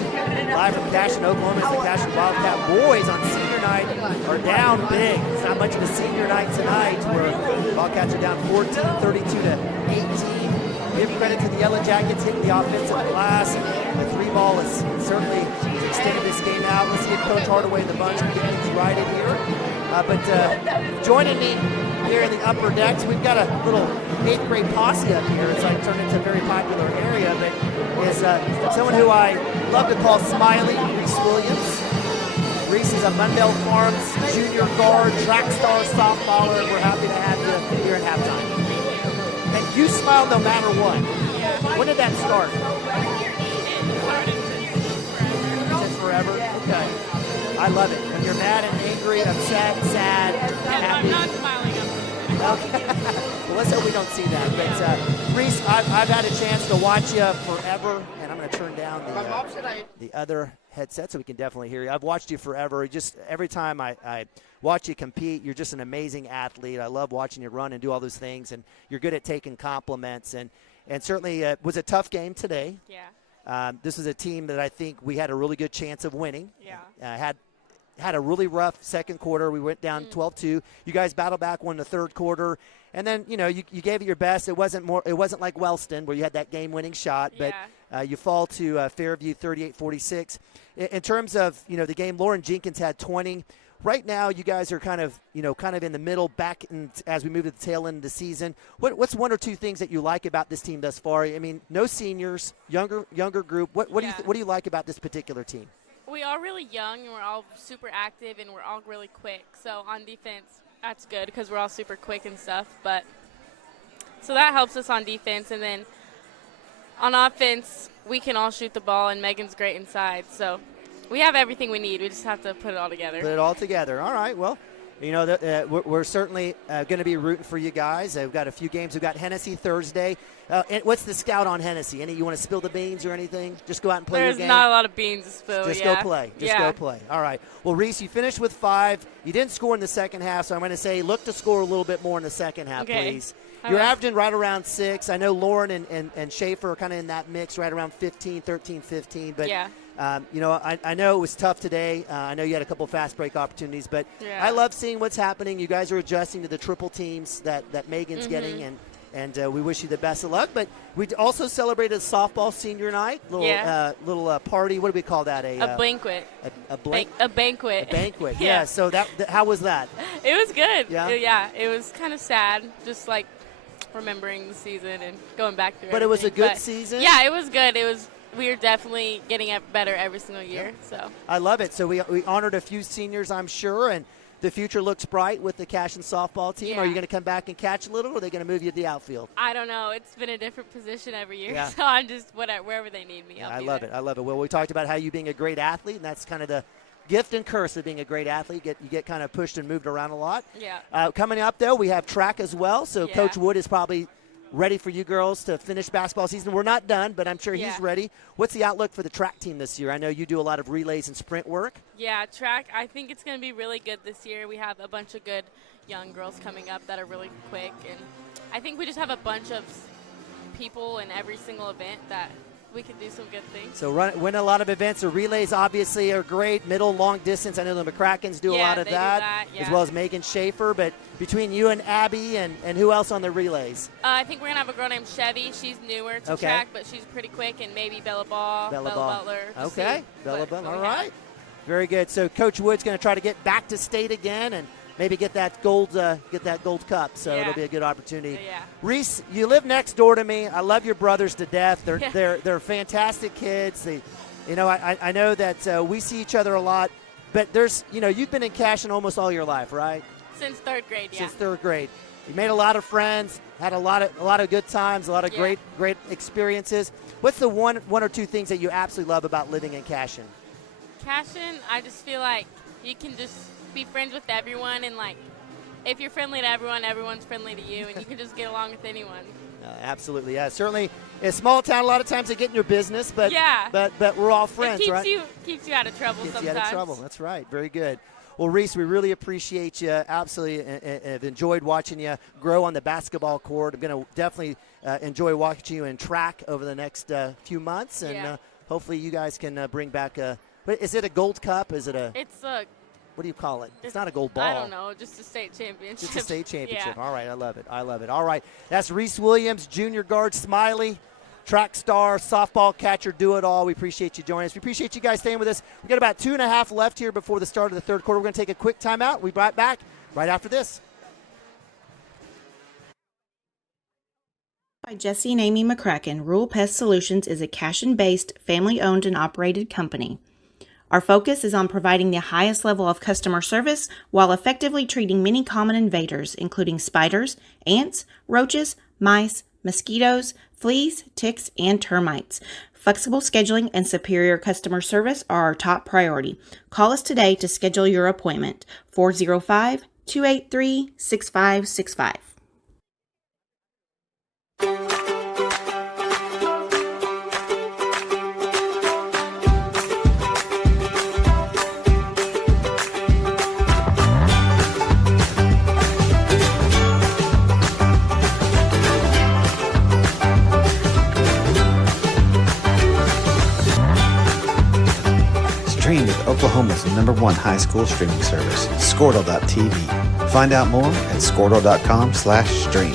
Live from Cashion, Oklahoma. As the Cashion Wildcat boys on senior night are down big. It's not much of a senior night tonight where Wildcats are down 14, 32 to 18. Give credit to the Yellow Jackets hitting the offensive glass. The three ball has certainly extended this game out. Let's get Coach Hardaway and the bunch to get things righted here. But joining me here in the upper decks, we've got a little 8th grade posse up here. It's like turned into a very popular area, but is someone who I love to call Smiley, Reese Williams. Reese is a Mundell Farms junior guard, track star, softballer, and we're happy to have you here at halftime. And you smile no matter what. When did that start? Since forever? Okay. I love it. When you're mad and angry, upset, sad, happy. I'm not smiling. Okay. Well, let's hope we don't see that. But Reese, I've had a chance to watch you forever, and I'm going to turn down the other headset so we can definitely hear you. I've watched you forever. Just every time I watch you compete, you're just an amazing athlete. I love watching you run and do all those things, and you're good at taking compliments. And certainly it was a tough game today. Yeah. This is a team that I think we had a really good chance of winning. Yeah. Had a really rough second quarter. We went down 12-2. You guys battled back, won the third quarter, and then you gave it your best. It wasn't like Wellston where you had that game-winning shot, but you fall to Fairview 38-46. In terms of the game, Lauren Jenkins had 20. Right now, you guys are kind of in the middle, back as we move to the tail end of the season. What's one or two things that you like about this team thus far? I mean, no seniors, younger group. What do you like about this particular team? We are really young, and we're all super active, and we're all really quick. So on defense, that's good because we're all super quick and stuff. But so that helps us on defense. And then on offense, we can all shoot the ball, and Megan's great inside. So we have everything we need. We just have to put it all together. Put it all together. All right. Well, we're certainly going to be rooting for you guys. We've got a few games. We've got Hennessy Thursday. What's the scout on Hennessy? You want to spill the beans or anything? Just go out and play your game? There's not a lot of beans to spill, Just go play. Go play. All right. Well, Reese, you finished with 5. You didn't score in the second half, so I'm going to say look to score a little bit more in the second half, please. You're averaging right around 6. I know Lauren and Schaefer are kind of in that mix, right around 13, 15. But, I know it was tough today. I know you had a couple fast break opportunities, but I love seeing what's happening. You guys are adjusting to the triple teams that Megan's getting, and we wish you the best of luck. But we also celebrated softball senior night, little party. What do we call that? A banquet. A banquet. A banquet. Yeah. So how was that? It was good. Yeah. It was kind of sad, just like remembering the season and going back through. But it was a good season. Yeah, it was good. We are definitely getting better every single year. So I love it. So we honored a few seniors, I'm sure, and the future looks bright with the Cashion softball team. Are you going to come back and catch a little, or are they going to move you to the outfield? I don't know. It's been a different position every year, so I'm just wherever they need me. I love it. Well, we talked about how you being a great athlete, and that's kind of the gift and curse of being a great athlete. You get kind of pushed and moved around a lot. Yeah. Coming up, though, we have track as well. So Coach Wood is probably ready for you girls to finish basketball season. We're not done, but I'm sure he's ready. What's the outlook for the track team this year? I know you do a lot of relays and sprint work. Yeah, track, I think it's going to be really good this year. We have a bunch of good young girls coming up that are really quick, and I think we just have a bunch of people in every single event that we can do some good things. So win a lot of events. The relays obviously are great. Middle, long distance. I know the McCrackens do a lot of that, as well as Megan Schaefer. But between you and Abby and who else on the relays? I think we're going to have a girl named Chevy. She's newer to track, but she's pretty quick. And maybe Bella Butler. Okay, Bella Butler. All right. Very good. So Coach Wood's going to try to get back to state again and maybe get that gold cup. So it'll be a good opportunity. Reese, you live next door to me. I love your brothers to death. They're fantastic kids. I know that we see each other a lot, but you've been in Cashion almost all your life, right? Since third grade, yeah. Since third grade. You made a lot of friends, had a lot of good times, a lot of great experiences. What's the one or two things that you absolutely love about living in Cashion? Cashion, I just feel like you can just be friends with everyone, and like if you're friendly to everyone, everyone's friendly to you, and you can just get along with anyone. Absolutely, yeah. Certainly, in a small town, a lot of times they get in your business, but yeah. but we're all friends, it keeps right? Keeps you out of trouble Keeps sometimes. you out of trouble. That's right. Very good. Well, Reese, we really appreciate you. Absolutely, have enjoyed watching you grow on the basketball court. I'm going to definitely enjoy watching you in track over the next few months, and hopefully you guys can bring back a. Is it a gold cup? Is it a? It's a. What do you call it? It's not a gold ball. I don't know. Just a state championship. Just a state championship. Yeah. All right. I love it. I love it. All right. That's Reese Williams, junior guard Smiley, track star, softball catcher, do it all. We appreciate you joining us. We appreciate you guys staying with us. We got about 2.5 left here before the start of the third quarter. We're going to take a quick timeout. We'll be right back right after this. By Jesse and Amy McCracken, Rural Pest Solutions is a Cashion-based, family-owned and operated company. Our focus is on providing the highest level of customer service while effectively treating many common invaders, including spiders, ants, roaches, mice, mosquitoes, fleas, ticks, and termites. Flexible scheduling and superior customer service are our top priority. Call us today to schedule your appointment. 405-283-6565. Stream with Oklahoma's #1 high school streaming service, Squirtle.tv. Find out more at Squirtle.com/stream.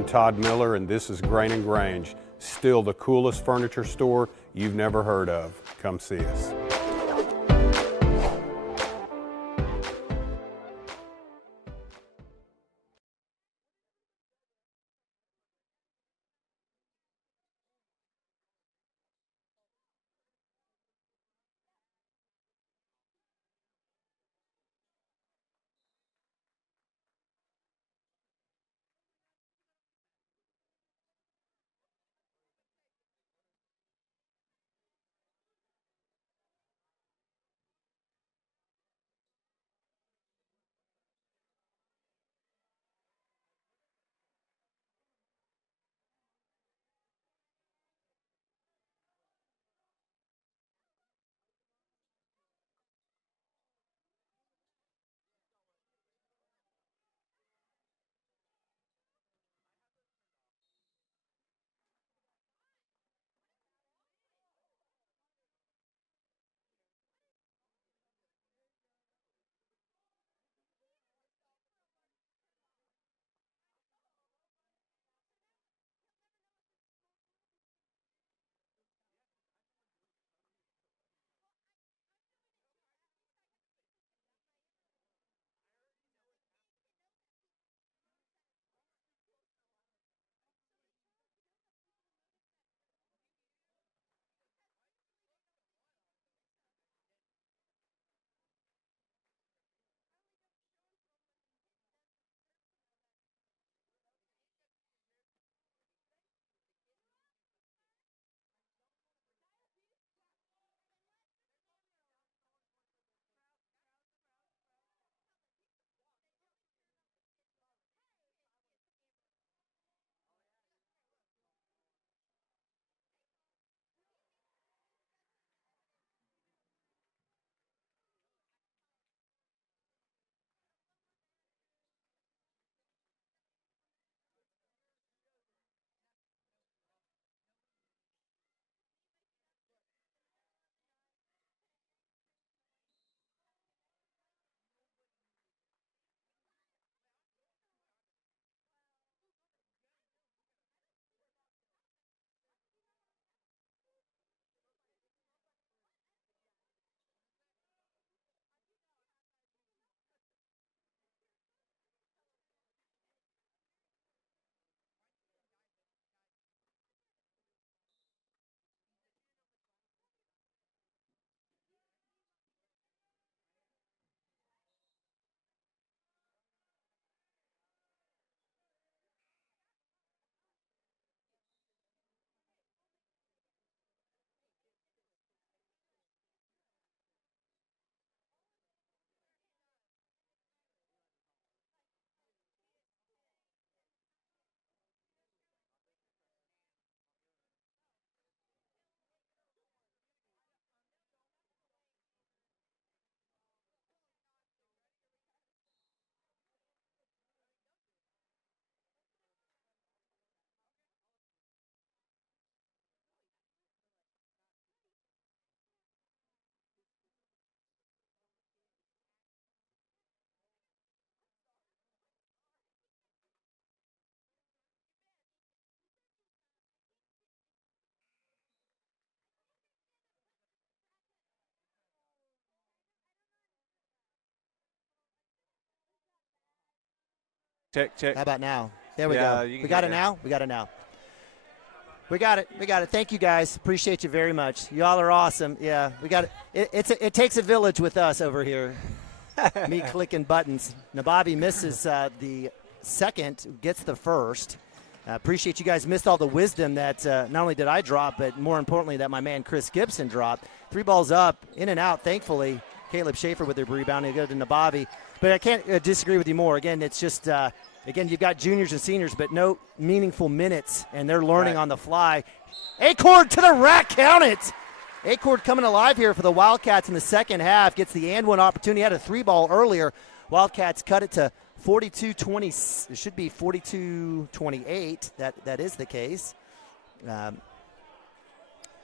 I'm Todd Miller, and this is Grain and Grange. Still the coolest furniture store you've never heard of. Come see us. Check, check. How about now? There we go. We got it now? We got it now. We got it. We got it. Thank you, guys. Appreciate you very much. Y'all are awesome. Yeah, we got it. It takes a village with us over here. Me clicking buttons. Nabavi misses the second, gets the first. Appreciate you guys missed all the wisdom that not only did I drop, but more importantly that my man Chris Gibson dropped. 3 balls up, in and out, thankfully. Caleb Schaefer with the rebound. He'll go to Nabavi. But I can't disagree with you more. Again, it's just, again, you've got juniors and seniors, but no meaningful minutes, and they're learning on the fly. Acord to the rack, count it. Acord coming alive here for the Wildcats in the second half. Gets the and one opportunity. Had a 3-ball earlier. Wildcats cut it to 42-20. It should be 42-28. That is the case.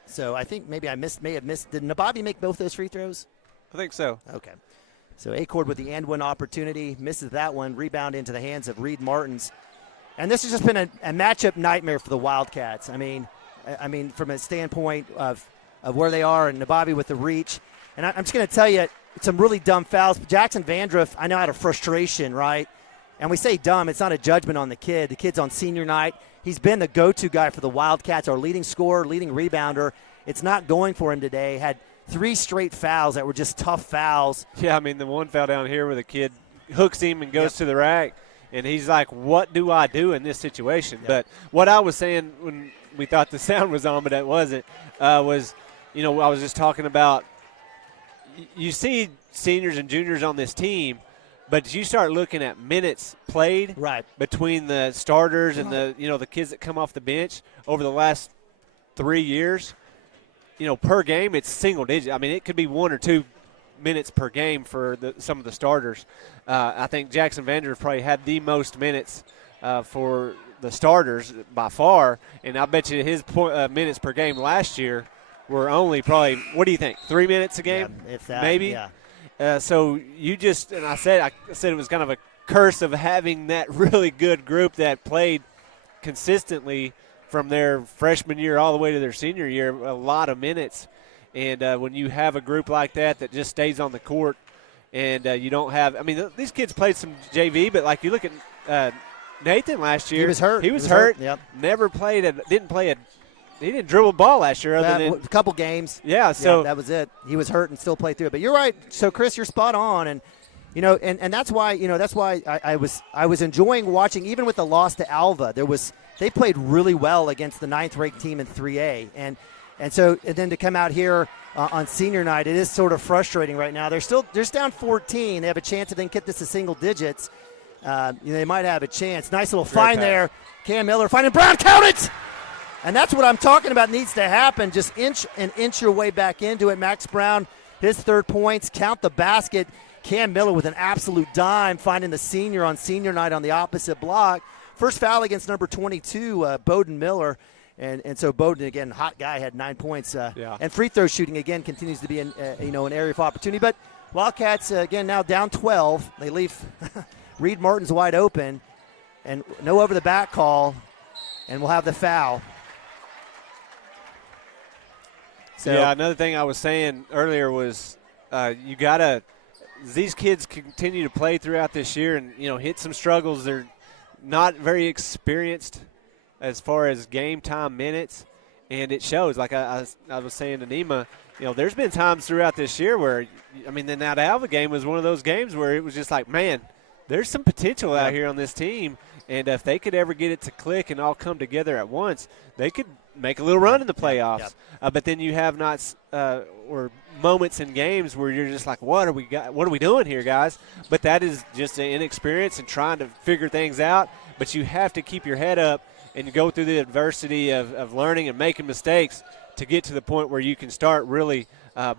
So I think maybe may have missed. Did Nabavi make both those free throws? I think so. Okay. So Acord with the and one opportunity. Misses that one. Rebound into the hands of Reed Martins. And this has just been a matchup nightmare for the Wildcats. I mean, from a standpoint of where they are and Nabavi with the reach. And I'm just going to tell you some really dumb fouls. Jackson Vandruff, I know, out of frustration, right? And we say dumb. It's not a judgment on the kid. The kid's on senior night. He's been the go-to guy for the Wildcats, our leading scorer, leading rebounder. It's not going for him today. Had 3 straight fouls that were just tough fouls. Yeah, I mean, the one foul down here where the kid hooks him and goes to the rack, and he's like, what do I do in this situation? But what I was saying when we thought the sound was on, but it wasn't, was, I was just talking about you see seniors and juniors on this team, but you start looking at minutes played between the starters and the kids that come off the bench over the last 3 years, per game it's single digit. I mean, it could be 1 or 2 minutes per game for some of the starters. I think Jackson Vandruff probably had the most minutes for the starters by far, and I bet you his minutes per game last year were only probably, what do you think, 3 minutes a game? Yeah, if that, maybe? Yeah. So you just, and I said it was kind of a curse of having that really good group that played consistently from their freshman year all the way to their senior year, a lot of minutes. And when you have a group like that just stays on the court and you don't have – I mean, these kids played some JV, but like you look at Nathan last year. He was hurt. He was hurt. Yep. Never played he didn't dribble ball last year other than a couple games. Yeah, so that was it. He was hurt and still played through it. But you're right. So Chris, you're spot on, and and that's why I was enjoying watching, even with the loss to Alva. They played really well against the 9th-ranked team in 3A, and then to come out here on senior night, it is sort of frustrating right now. They're down 14. They have a chance if they can get this to single digits. They might have a chance. Nice little find there. Cam Miller finding Brown. Count it! And that's what I'm talking about needs to happen. Just inch your way back into it. Max Brown, his 3rd points. Count the basket. Cam Miller with an absolute dime, finding the senior on senior night on the opposite block. First foul against number 22, Bowden Miller. And so Bowden, again, hot guy, had 9 points. And free throw shooting, again, continues to be an area of opportunity. But Wildcats, again, now down 12. They leave Reed Martin's wide open. And no over-the-back call. And we'll have the foul. So, yeah, another thing I was saying earlier was you got to – these kids continue to play throughout this year and, hit some struggles. They're not very experienced as far as game time minutes, and it shows. Like I was saying to Nima, there's been times throughout this year where, that Alva game was one of those games where it was just like, man, there's some potential out here on this team, and if they could ever get it to click and all come together at once, they could make a little run in the playoffs. But then you have or moments in games where you're just like, what are we doing here, guys? But that is just an inexperience and trying to figure things out. But you have to keep your head up and go through the adversity of learning and making mistakes to get to the point where you can start really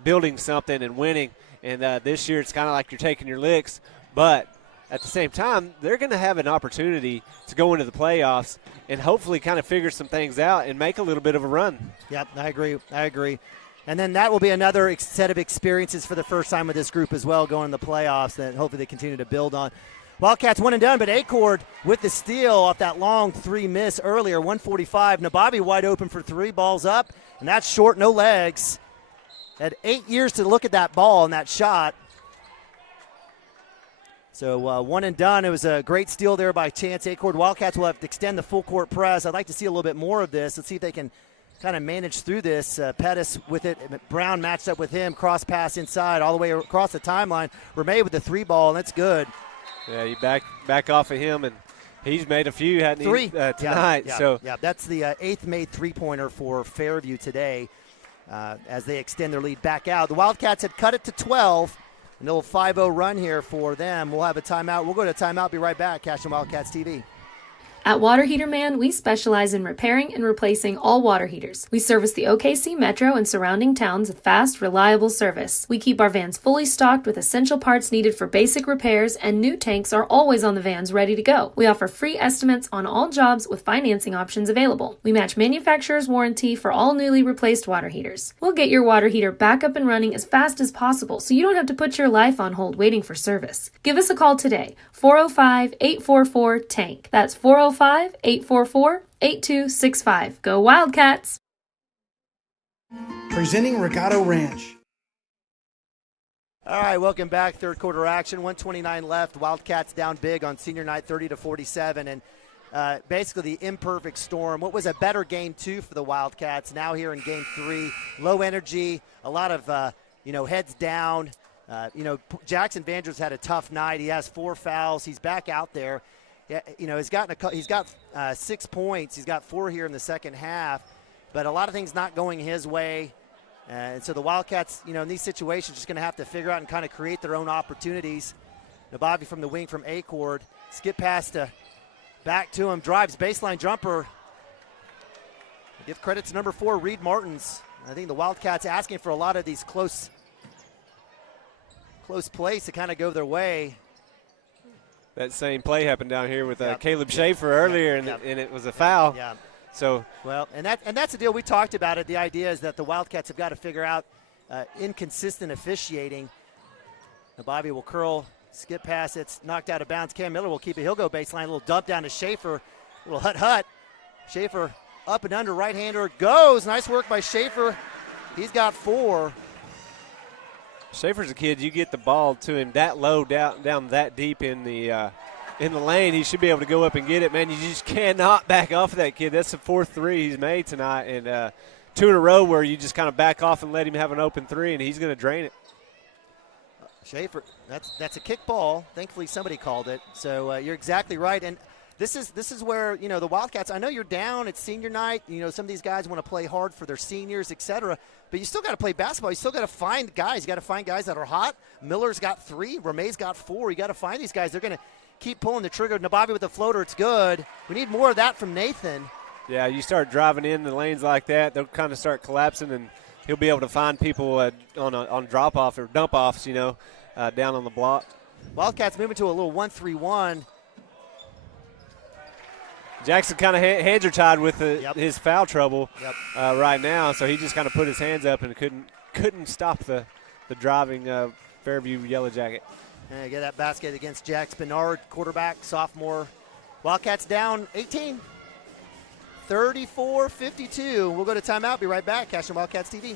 building something and winning. And this year it's kind of like you're taking your licks, but at the same time, they're going to have an opportunity to go into the playoffs and hopefully kind of figure some things out and make a little bit of a run. Yep, I agree. And then that will be another set of experiences for the first time with this group as well, going to the playoffs that hopefully they continue to build on. Wildcats one and done, but Acord with the steal off that long 3 miss earlier, 145. Nabavi wide open for 3, balls up, and that's short, no legs. Had 8 years to look at that ball and that shot. So one and done. It was a great steal there by Chance Acord. Wildcats will have to extend the full court press. I'd like to see a little bit more of this. Let's see if they can kind of manage through this. Pettis with it. Brown matched up with him. Cross pass inside all the way across the timeline. Remay with the 3 ball, and that's good. Yeah, you back off of him, and he's made a few, hadn't he, tonight. Yeah, that's the 8th made 3-pointer for Fairview today as they extend their lead back out. The Wildcats had cut it to 12. A little 5-0 run here for them. We'll have a timeout. We'll go to timeout. Be right back. Cashion Wildcats TV. At Water Heater Man, we specialize in repairing and replacing all water heaters. We service the OKC Metro and surrounding towns with fast, reliable service. We keep our vans fully stocked with essential parts needed for basic repairs, and new tanks are always on the vans ready to go. We offer free estimates on all jobs with financing options available. We match manufacturer's warranty for all newly replaced water heaters. We'll get your water heater back up and running as fast as possible so you don't have to put your life on hold waiting for service. Give us a call today, 405-844-TANK. That's 405 405-844-8265. Go Wildcats! Presenting Regatta Ranch. All right, welcome back. Third quarter action, 1:29 left. Wildcats down big on senior night, 30-47, and basically the imperfect storm. What was a better game 2 for the Wildcats? Now here in game 3, low energy, a lot of heads down. Jackson Vandross had a tough night. He has 4 fouls. He's back out there. He's got 6 points. He's got 4 here in the second half, but a lot of things not going his way. And so the Wildcats, in these situations, just going to have to figure out and kind of create their own opportunities. Bobby from the wing from A-Cord, skip pass back to him, drives baseline jumper. Give credit to number 4, Reed Martins. I think the Wildcats asking for a lot of these close plays to kind of go their way. That same play happened down here with Caleb Schaefer earlier, and it was a foul. Yeah. So and that's the deal. We talked about it. The idea is that the Wildcats have got to figure out inconsistent officiating. Now Bobby will curl, skip pass. It's knocked out of bounds. Cam Miller will keep it. He'll go baseline. A little dump down to Schaefer. A little hut. Schaefer up and under. Right-hander goes. Nice work by Schaefer. He's got 4. Schaefer's a kid. You get the ball to him that low, down that deep in the lane, he should be able to go up and get it. Man, you just cannot back off of that kid. That's the 4th 3 he's made tonight, and 2 in a row where you just kind of back off and let him have an open 3, and he's going to drain it. Schaefer, that's a kick ball. Thankfully, somebody called it. So you're exactly right. And this is where the Wildcats. I know you're down. It's senior night. Some of these guys want to play hard for their seniors, etc. But you still got to play basketball. You still got to find guys. You got to find guys that are hot. Miller's got 3. Rame's got 4. You got to find these guys. They're going to keep pulling the trigger. Nabavi with the floater. It's good. We need more of that from Nathan. Yeah, you start driving in the lanes like that, they'll kind of start collapsing, and he'll be able to find people on drop-off or dump-offs, down on the block. Wildcats moving to a little 1-3-1. Jackson kind of hands are tied with his foul trouble right now, so he just kind of put his hands up and couldn't stop the driving Fairview Yellow Jacket. And get that basket against Jack Spinard, quarterback, sophomore. Wildcats down 18. 34-52. We'll go to timeout. Be right back. Cashion Wildcats TV.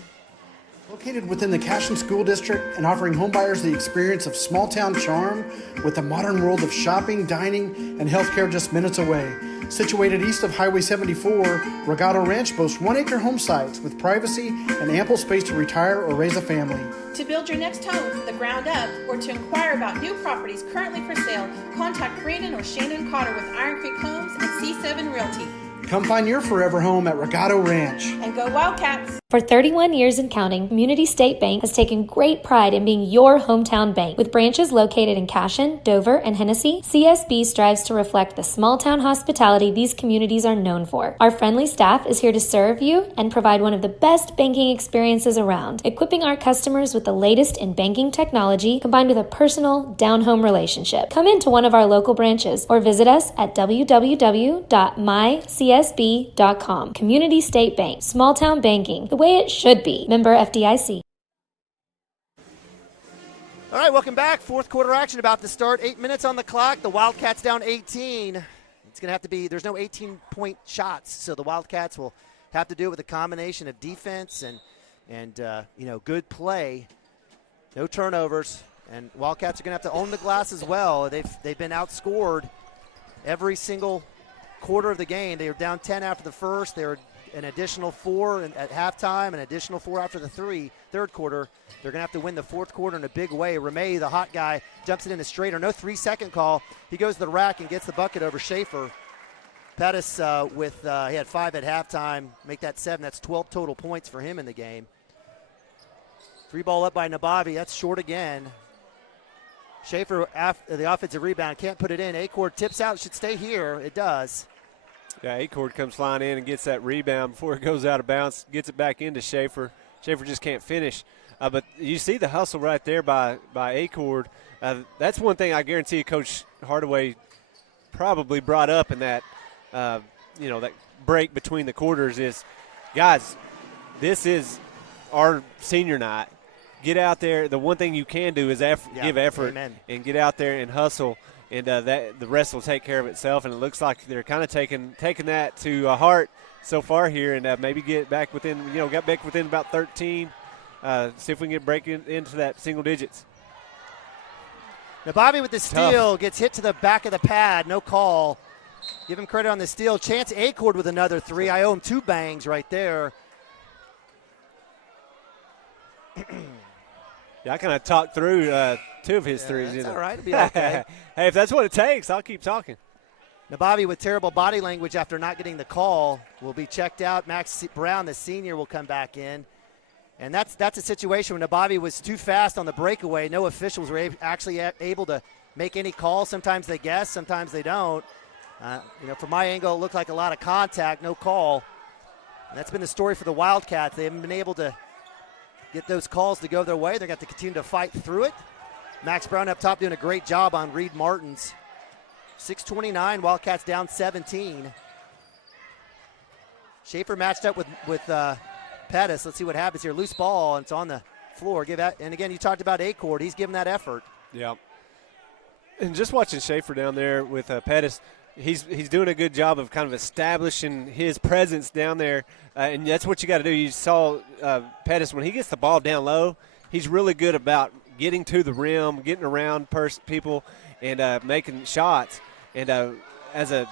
Located within the Cashion School District and offering homebuyers the experience of small-town charm with the modern world of shopping, dining, and healthcare just minutes away. Situated east of Highway 74, Regatta Ranch boasts 1-acre home sites with privacy and ample space to retire or raise a family. To build your next home from the ground up or to inquire about new properties currently for sale, contact Brandon or Shannon Cotter with Iron Creek Homes and C7 Realty. Come find your forever home at Regatta Ranch. And go Wildcats! For 31 years and counting, Community State Bank has taken great pride in being your hometown bank. With branches located in Cashion, Dover, and Hennessy, CSB strives to reflect the small-town hospitality these communities are known for. Our friendly staff is here to serve you and provide one of the best banking experiences around, equipping our customers with the latest in banking technology combined with a personal, down-home relationship. Come into one of our local branches or visit us at www.mycsb.com. Community State Bank, small-town banking, the way it should be. Member FDIC. All right, welcome back. Fourth quarter action about to start. 8 minutes on the clock. The Wildcats down 18. It's going to have to be, there's no 18-point shots, so the Wildcats will have to do it with a combination of defense and good play. No turnovers. And Wildcats are going to have to own the glass as well. They've been outscored every single quarter of the game. They were down 10 after the first. They were an additional 4 at halftime, an additional 4 after the third quarter. They're going to have to win the fourth quarter in a big way. Ramey, the hot guy, jumps it in a straighter. No 3-second call. He goes to the rack and gets the bucket over Schaefer. Pettis he had 5 at halftime. Make that 7. That's 12 total points for him in the game. 3 ball up by Nabavi. That's short again. Schaefer, after the offensive rebound, can't put it in. A-Cord tips out. Should stay here. It does. Yeah, A-Cord comes flying in and gets that rebound before it goes out of bounds, gets it back into Schaefer. Schaefer just can't finish. But you see the hustle right there by A-Cord. That's one thing I guarantee Coach Hardaway probably brought up in that, that break between the quarters is, guys, this is our senior night. Get out there. The one thing you can do is give effort. Amen. And get out there and hustle and that the rest will take care of itself. And it looks like they're kind of taking that to heart so far here, and maybe get back within, got back within about 13. See if we can get breaking into that single digits. Now Bobby with the steal gets hit to the back of the pad. No call. Give him credit on the steal. Chance Acord with another three. I owe him 2 bangs right there. Yeah, I kind of talked through 2 of his threes. That's all right. It'll be okay. Hey, if that's what it takes, I'll keep talking. Now Bobby with terrible body language after not getting the call will be checked out. Max Brown, the senior, will come back in. And that's a situation when Nabavi was too fast on the breakaway. No officials were actually able to make any calls. Sometimes they guess, sometimes they don't. From my angle, it looked like a lot of contact, no call. And that's been the story for the Wildcats. They haven't been able to get those calls to go their way. They're going to have to continue to fight through it. Max Brown up top doing a great job on Reed Martins. 6:29, Wildcats down 17. Schaefer matched up with Pettis. Let's see what happens here. Loose ball, and it's on the floor. And again, you talked about Acord. He's giving that effort. Yeah. And just watching Schaefer down there with Pettis, he's doing a good job of kind of establishing his presence down there, and that's what you got to do. You saw Pettis, when he gets the ball down low, he's really good about getting to the rim, getting around people, and making shots. And as a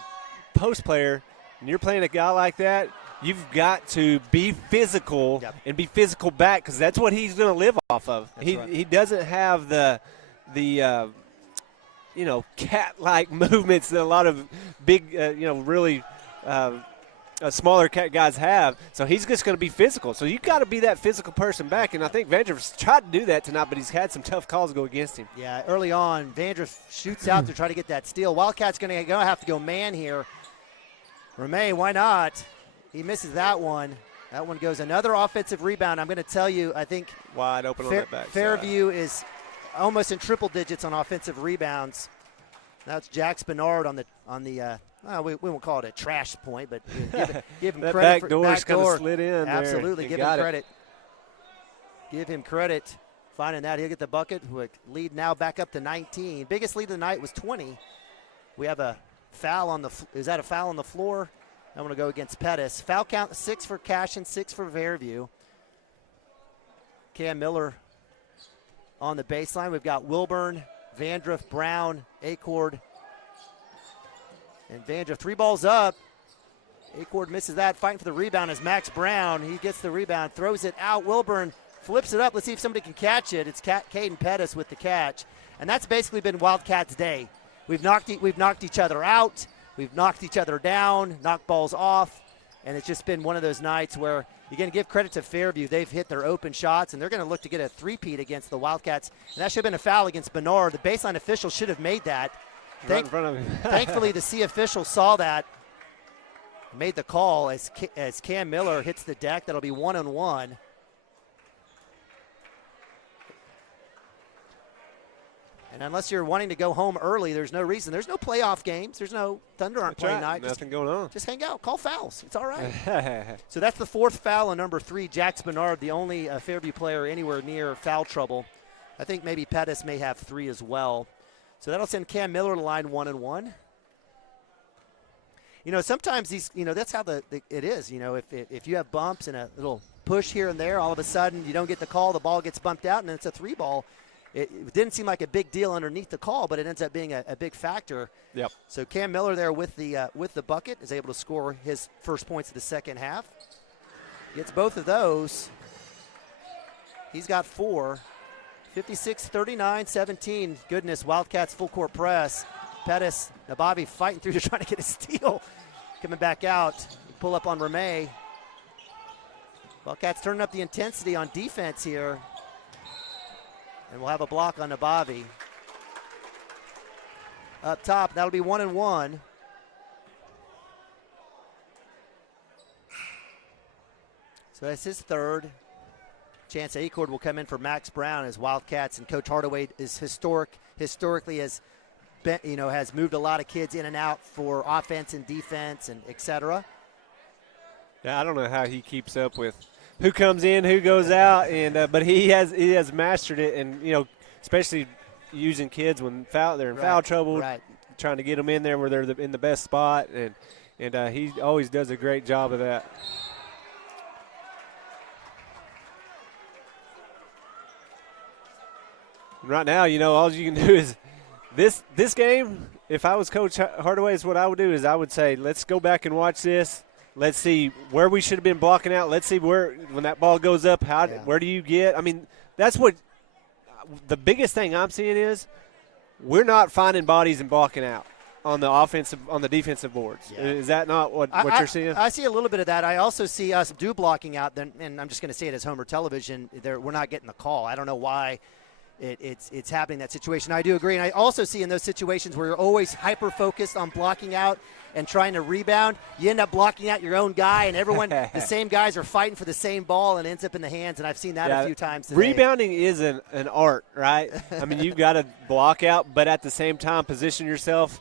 post player, when you're playing a guy like that, you've got to be physical and be physical back, because that's what he's going to live off of. He doesn't have the cat-like movements that a lot of big, really smaller cat guys have. So he's just going to be physical. So you've got to be that physical person back, and I think Vandroff's tried to do that tonight, but he's had some tough calls go against him. Yeah, early on, Vandroff shoots out to try to get that steal. Wildcats going to have to go man here. Ramey, why not? He misses that one. That one goes another offensive rebound. I'm going to tell you, I think wide open on that back Fairview is almost in triple digits on offensive rebounds. That's Jack Spinard on the we won't call it a trash point, but give him that credit. Back door's kind of slid in. Absolutely, there. Give him credit. Give him credit. Finding that, he'll get the bucket. Lead now back up to 19. Biggest lead of the night was 20. We have a foul on the. Is that a foul on the floor? I'm going to go against Pettis. Foul count 6 for Cashion, 6 for Fairview. Cam Miller on the baseline. We've got Wilburn, Vandroff, Brown, Acord, and Vandroff. 3 balls up. Acord misses that. Fighting for the rebound is Max Brown. He gets the rebound, throws it out. Wilburn flips it up. Let's see if somebody can catch it. It's Caden Pettis with the catch. And that's basically been Wildcats' day. We've knocked each other out. We've knocked each other down, knocked balls off, and it's just been one of those nights where you're going to give credit to Fairview. They've hit their open shots, and they're going to look to get a three-peat against the Wildcats. And that should have been a foul against Bernard. The baseline official should have made that. Right in front of him. Thankfully, the C official saw that, made the call as Cam Miller hits the deck. That'll be 1-on-1. And unless you're wanting to go home early, there's no reason. There's no playoff games. There's no Thunder aren't playing night. Nothing going on. Just hang out. Call fouls. It's all right. So that's the 4th foul on number 3. Jack Spinard, the only Fairview player anywhere near foul trouble. I think maybe Pettis may have 3 as well. So that'll send Cam Miller to line 1-on-1. Sometimes these, that's how it is. If you have bumps and a little push here and there, all of a sudden you don't get the call, the ball gets bumped out, and then it's a 3-ball. It didn't seem like a big deal underneath the call, but it ends up being a big factor. Yep. So Cam Miller there with the bucket is able to score his first points of the second half. Gets both of those. He's got 4. 56-39-17. Goodness, Wildcats full court press. Pettis, Nabavi fighting through to trying to get a steal. Coming back out. Pull up on Ramey. Wildcats turning up the intensity on defense here. And we'll have a block on Nabavi. Up top, that'll be 1-on-1. So that's his 3rd. Chance Acord will come in for Max Brown as Wildcats, and Coach Hardaway is historically has moved a lot of kids in and out for offense and defense and et cetera. Yeah, I don't know how he keeps up with who comes in, who goes out, and but he has mastered it, and especially using kids when they're in foul trouble, trying to get them in there where they're in the best spot, and he always does a great job of that. Right now, all you can do is this game. If I was Coach Hardaway, is what I would do is I would say, let's go back and watch this. Let's see where we should have been blocking out. Let's see where when that ball goes up, where do you get? I mean, that's what the biggest thing I'm seeing is we're not finding bodies and blocking out on the defensive boards. Yeah. Is that not what you're seeing? I see a little bit of that. I also see us blocking out, and I'm just going to say it as Homer Television. We're not getting the call. I don't know why. It's happening in that situation. I do agree. And I also see in those situations where you're always hyper-focused on blocking out and trying to rebound, you end up blocking out your own guy, and everyone, the same guys are fighting for the same ball and ends up in the hands, and I've seen that a few times today. Rebounding is an art, right? I mean, you've got to block out, but at the same time position yourself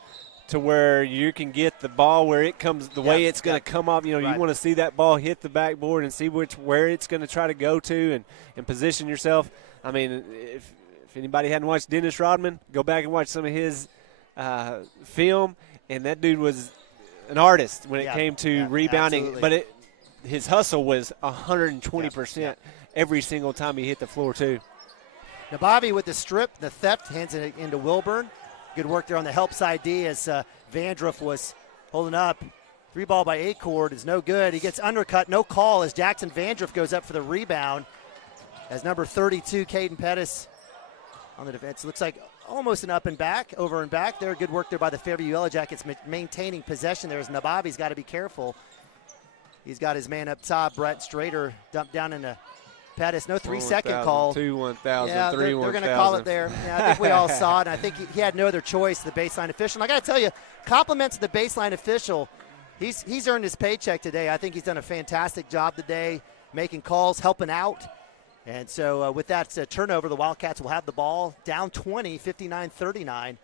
to where you can get the ball where it comes, the way it's going to come up. You want to see that ball hit the backboard and see where it's going to try to go to and position yourself. I mean, if anybody hadn't watched Dennis Rodman, go back and watch some of his film, and that dude was an artist when it came to rebounding. Absolutely. But his hustle was 120% every single time he hit the floor, too. Nabavi with the strip, the theft, hands it into Wilburn. Good work there on the help side D as Vandruff was holding up. 3-ball by Acord is no good. He gets undercut, no call as Jackson Vandruff goes up for the rebound. As number 32, Caden Pettis on the defense. Looks like almost an over and back there. Good work there by the Fairview Yellow Jackets maintaining possession there as Nabavi's got to be careful. He's got his man up top, Brett Strader, dumped down into Pettis. No 3-second call. 2-1,000, yeah, 3-1,000. They're going to call it there. Yeah, I think we all saw it, and I think he had no other choice, the baseline official. And I got to tell you, compliments to the baseline official. He's earned his paycheck today. I think he's done a fantastic job today, making calls, helping out. And so with that turnover, the Wildcats will have the ball down 20, 59-39. It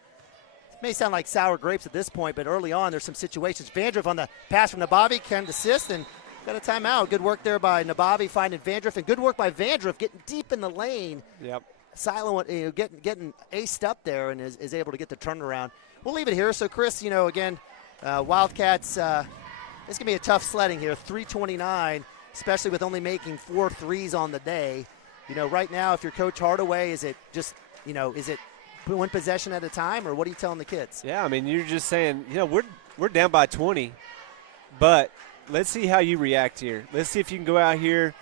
may sound like sour grapes at this point, but early on there's some situations. Vandruff on the pass from Nabavi can assist and got a timeout. Good work there by Nabavi finding Vandruff, and good work by Vandruff getting deep in the lane. Yep. Silent, getting aced up there and is able to get the turnaround. We'll leave it here. So, Chris, again, Wildcats, this is going to be a tough sledding here. 329, especially with only making 4 threes on the day. Right now, if you're Coach Hardaway, is it just, is it one possession at a time, or what are you telling the kids? Yeah, I mean, you're just saying, we're down by 20, but let's see how you react here. Let's see if you can go out here,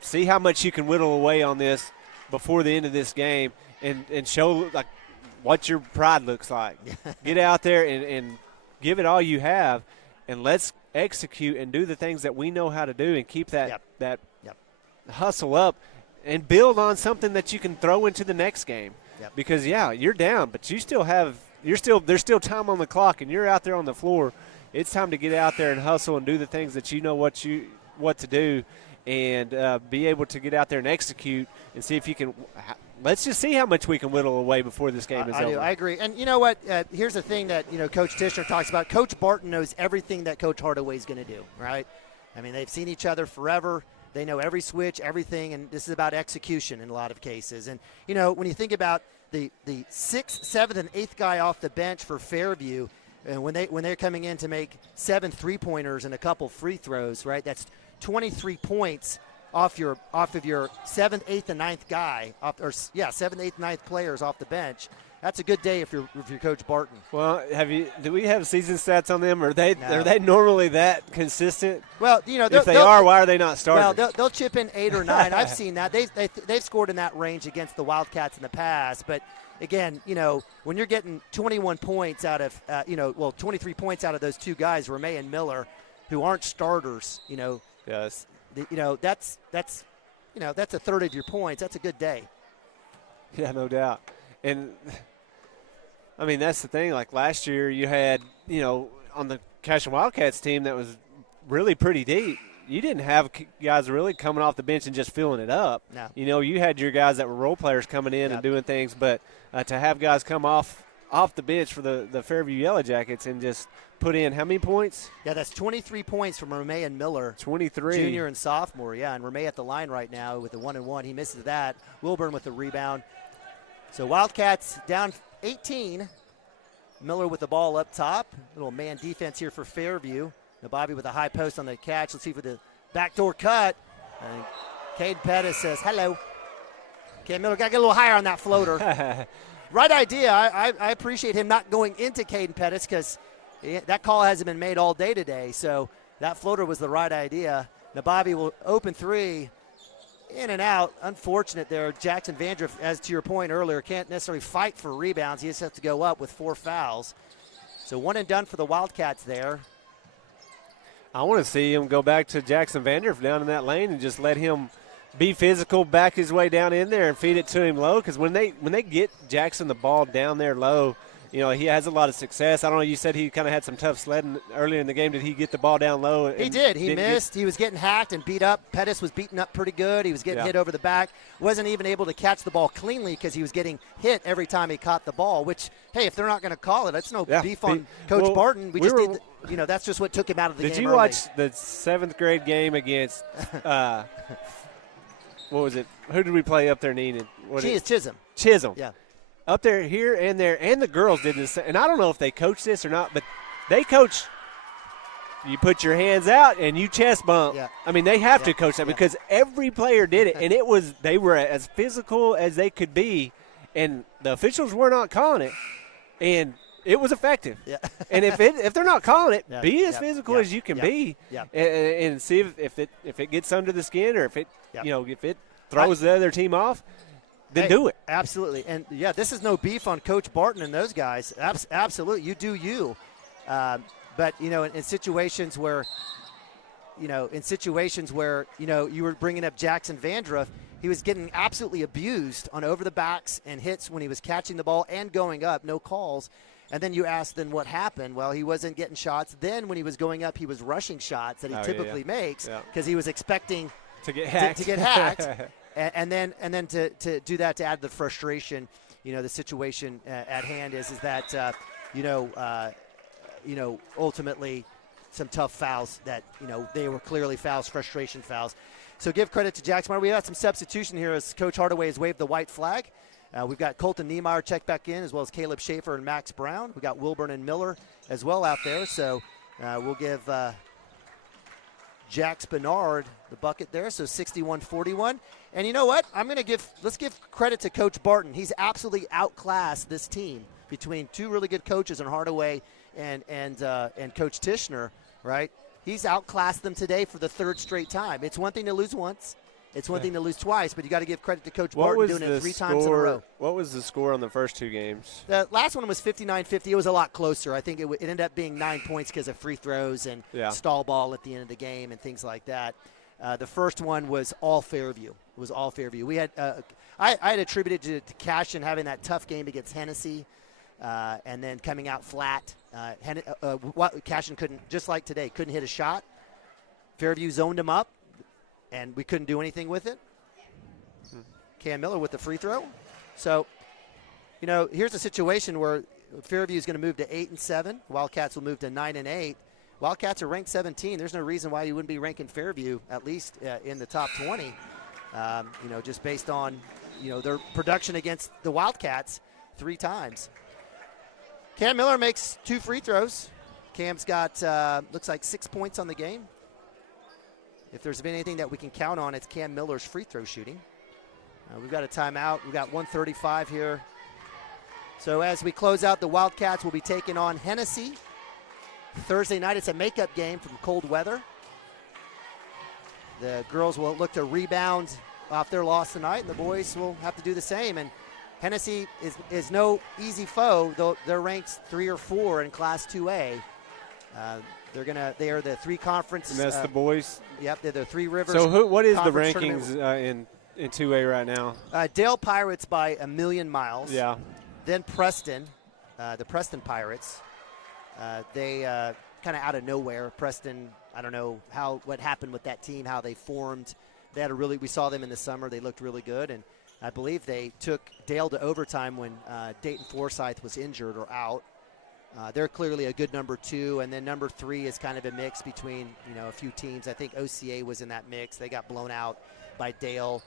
see how much you can whittle away on this before the end of this game and show what your pride looks like. Get out there and give it all you have, and let's execute and do the things that we know how to do and keep that hustle up and build on something that you can throw into the next game. Yep. Because, you're down, but there's still time on the clock, and you're out there on the floor. It's time to get out there and hustle and do the things that you know what to do, and be able to get out there and execute and see if you can. Let's just see how much we can whittle away before this game is over. I agree. And you know what? Here's the thing that Coach Tishner talks about. Coach Barton knows everything that Coach Hardaway is going to do, right? I mean, they've seen each other forever. They know every switch, everything, and this is about execution in a lot of cases. And, when you think about the 6th, 7th, and 8th guy off the bench for Fairview, and when they're coming in to make 7 3-pointers and a couple free throws, right? That's 23 points off of your 7th, 8th, and 9th guy, 7th, 8th, 9th players off the bench. That's a good day if you're Coach Barton. Well, do we have season stats on them? Are they normally that consistent? Well, if they are, why are they not starting? Well, they'll chip in 8 or 9. I've seen that. They've scored in that range against the Wildcats in the past. But again, when you're getting 21 points out of 23 points out of those two guys, Ramey and Miller, who aren't starters, yes, that's a third of your points. That's a good day. Yeah, no doubt. And I mean, that's the thing. Like last year, you had, on the Cashion Wildcats team that was really pretty deep, you didn't have guys really coming off the bench and just filling it up. No. You had your guys that were role players coming in and doing things, but to have guys come off the bench for the Fairview Yellow Jackets and just put in how many points? Yeah, that's 23 points from Ramey and Miller. 23. Junior and sophomore, and Ramey at the line right now with the 1-and-1. He misses that. Wilburn with the rebound. So Wildcats down 18. Miller with the ball up top. Little man defense here for Fairview. Bobby with a high post on the catch. Let's see for the backdoor cut. And Cade Pettis says, hello. Cam Miller got to get a little higher on that floater. Right idea. I appreciate him not going into Caden Pettis because that call hasn't been made all day today. So that floater was the right idea. Nabavi will open three. In and out. Unfortunate there. Jackson Vandriff, as to your point earlier, can't necessarily fight for rebounds. He just has to go up with 4 fouls. So one and done for the Wildcats there. I want to see him go back to Jackson Vandriff down in that lane and just let him be physical, back his way down in there and feed it to him low. Because when they get Jackson the ball down there low, you know, he has a lot of success. I don't know, you said he kind of had some tough sledding earlier in the game. Did he get the ball down low? He did. He missed. He was getting hacked and beat up. Pettis was beaten up pretty good. He was getting hit over the back. Wasn't even able to catch the ball cleanly because he was getting hit every time he caught the ball, which, hey, if they're not going to call it, that's no beef on Coach Barton. We just did, you know, that's just what took him out of the game. Did you watch the 7th grade game against what was it? Who did we play up there in Enid? Chisholm. Chisholm. Yeah. Up there, here, and there, and the girls did this. And I don't know if they coach this or not, but they coach you put your hands out and you chest bump. Yeah. I mean, they have to coach that because every player did it, and they were as physical as they could be, and the officials were not calling it, and it was effective. Yeah. And if they're not calling it, be as physical as you can be, and see if it gets under the skin or if it if it throws the other team off. Then do it. Absolutely. And, this is no beef on Coach Barton and those guys. Absolutely. You do you. But, in situations where, you were bringing up Jackson Vandruff, he was getting absolutely abused on over the backs and hits when he was catching the ball and going up, no calls. And then you ask, then what happened? Well, he wasn't getting shots. Then when he was going up, he was rushing shots that he typically makes because he was expecting to get hacked. And then to do that, to add the frustration, the situation at hand is that ultimately some tough fouls that they were clearly fouls, frustration fouls. So give credit to Jackson. We got some substitution here as Coach Hardaway has waved the white flag. We've got Colton Niemeyer checked back in, as well as Caleb Schaefer and Max Brown. We've got Wilburn and Miller as well out there. So we'll give Jax Bernard the bucket there, so 61-41. And you know what? Let's give credit to Coach Barton. He's absolutely outclassed this team between two really good coaches in Hardaway and Coach Tishner, right? He's outclassed them today for the 3rd straight time. It's one thing to lose once. It's one thing to lose twice, but you got to give credit to Coach Barton doing it 3 times in a row. What was the score on the first 2 games? The last one was 59-50. It was a lot closer. I think it ended up being 9 points because of free throws and stall ball at the end of the game and things like that. The first one was all Fairview. It was all Fairview. We had I had attributed to Cashion having that tough game against Hennessy and then coming out flat. Cashion couldn't, just like today, couldn't hit a shot. Fairview zoned him up, and we couldn't do anything with it. Cam Miller with the free throw. So, here's a situation where Fairview is going to move to 8-7. Wildcats will move to 9-8. Wildcats are ranked 17. There's no reason why you wouldn't be ranking Fairview at least in the top 20. Just based on their production against the Wildcats 3 times. Cam Miller makes 2 free throws. Cam's got looks like 6 points on the game. If there's been anything that we can count on, it's Cam Miller's free throw shooting. We've got a timeout. We've got 1:35 here. So as we close out, the Wildcats will be taking on Hennessy. Thursday night, it's a makeup game from cold weather. The girls will look to rebound off their loss tonight, and the boys will have to do the same. And Hennessy is no easy foe, though they're ranked 3 or 4 in Class 2A. They are the 3 conference. And that's the boys? Yep, they're the 3 Rivers. So what is the rankings in 2A right now? Dale Pirates by a million miles. Yeah. Then Preston, the Preston Pirates. They kind of out of nowhere. Preston, I don't know what happened with that team, how they formed. We saw them in the summer. They looked really good, and I believe they took Dale to overtime when Dayton Forsyth was injured or out. They're clearly a good number 2, and then number 3 is kind of a mix between a few teams. I think OCA was in that mix. They got blown out by Dale.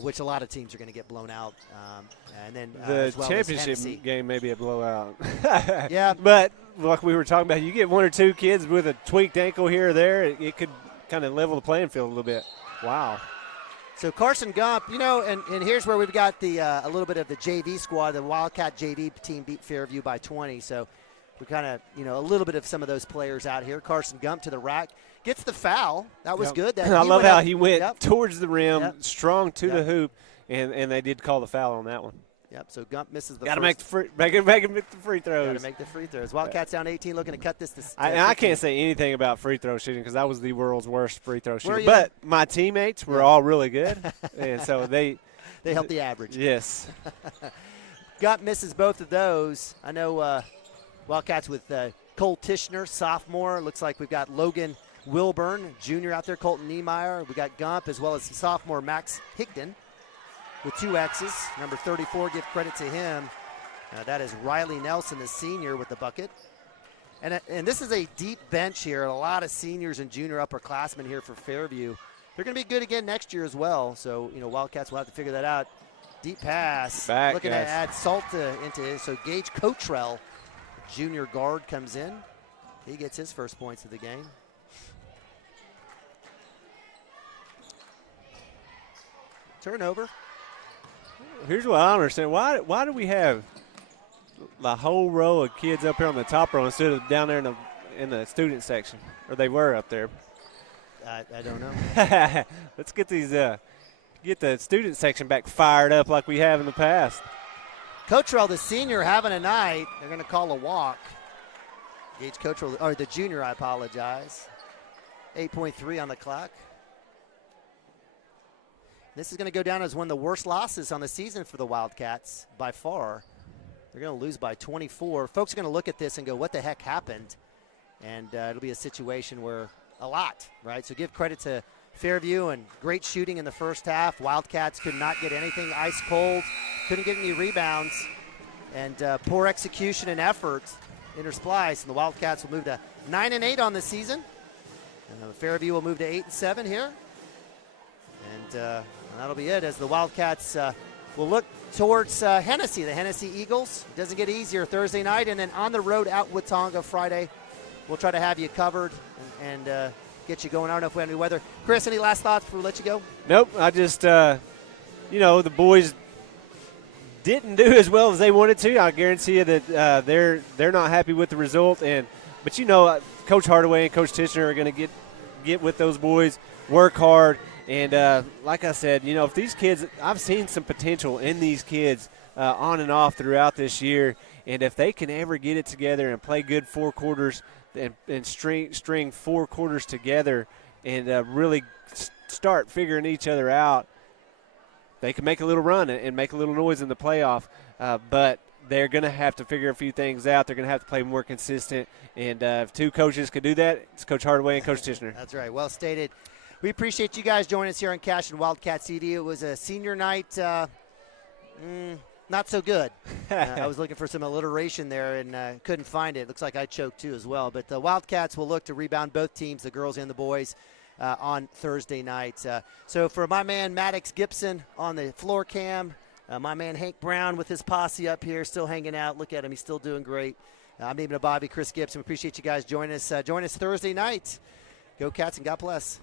which a lot of teams are going to get blown out. And then the as well championship game may be a blowout. Yeah. But like we were talking about, you get one or two kids with a tweaked ankle here or there, it could kind of level the playing field a little bit. Wow. So Carson Gump, and here's where we've got the a little bit of the JV squad. The Wildcat JV team beat Fairview by 20. So we kind of, a little bit of some of those players out here. Carson Gump to the rack. Gets the foul. That was good. I love how he went towards the rim, strong to the hoop, and they did call the foul on that one. Yep, so Gump misses the Got to first. make the free throws. Got to make the free throws. Wildcats down 18, looking to cut this to I can't say anything about free throw shooting because I was the world's worst free throw shooter. you? But my teammates were all really good, and so they helped the average. Yes. Gump misses both of those. I know Wildcats with Cole Tishner, sophomore. Looks like we've got Logan Wilburn, junior out there, Colton Niemeyer. We got Gump as well as sophomore Max Higdon with 2 X's. Number 34, give credit to him. That is Riley Nelson, the senior, with the bucket. And this is a deep bench here. A lot of seniors and junior upperclassmen here for Fairview. They're going to be good again next year as well. So, Wildcats will have to figure that out. Deep pass. Looking to add salt into it. So Gage Cottrell, junior guard, comes in. He gets his first points of the game. Turnover. Here's what I don't understand. Why do we have the whole row of kids up here on the top row instead of down there in the student section? Or they were up there. I don't know. Let's get these get the student section back fired up like we have in the past. Cottrell, the senior, having a night. They're going to call a walk. Gage Cottrell, or the junior, I apologize. 8.3 on the clock. This is going to go down as one of the worst losses on the season for the Wildcats by far. They're going to lose by 24. Folks are going to look at this and go, what the heck happened? And it'll be a situation where a lot, right? So give credit to Fairview and great shooting in the first half. Wildcats could not get anything, ice cold, couldn't get any rebounds, and poor execution and effort intersplice. And the Wildcats will move to 9-8 on the season. And Fairview will move to 8-7 here. And that'll be it as the Wildcats will look towards Hennessy, the Hennessy Eagles. It doesn't get easier Thursday night, and then on the road out Watonga Friday. We'll try to have you covered and get you going. I don't know if we have any weather. Chris, any last thoughts before we let you go? Nope. I just, the boys didn't do as well as they wanted to. I guarantee you that they're not happy with the result. But Coach Hardaway and Coach Tishner are going to get with those boys, work hard. And like I said, if these kids, I've seen some potential in these kids on and off throughout this year. And if they can ever get it together and play good 4 quarters and string 4 quarters together and really start figuring each other out, they can make a little run and make a little noise in the playoff. But they're going to have to figure a few things out. They're going to have to play more consistent. And if 2 coaches could do that, it's Coach Hardaway and Coach Tishner. That's right. Well stated. We appreciate you guys joining us here on Cashion Wildcat CD. It was a senior night, not so good. I was looking for some alliteration there and couldn't find it. Looks like I choked too as well. But the Wildcats will look to rebound both teams, the girls and the boys, on Thursday night. So for my man Maddox Gibson on the floor cam, my man Hank Brown with his posse up here still hanging out. Look at him. He's still doing great. I'm Neiman Bobby, Chris Gibson. We appreciate you guys joining us. Join us Thursday night. Go Cats and God bless.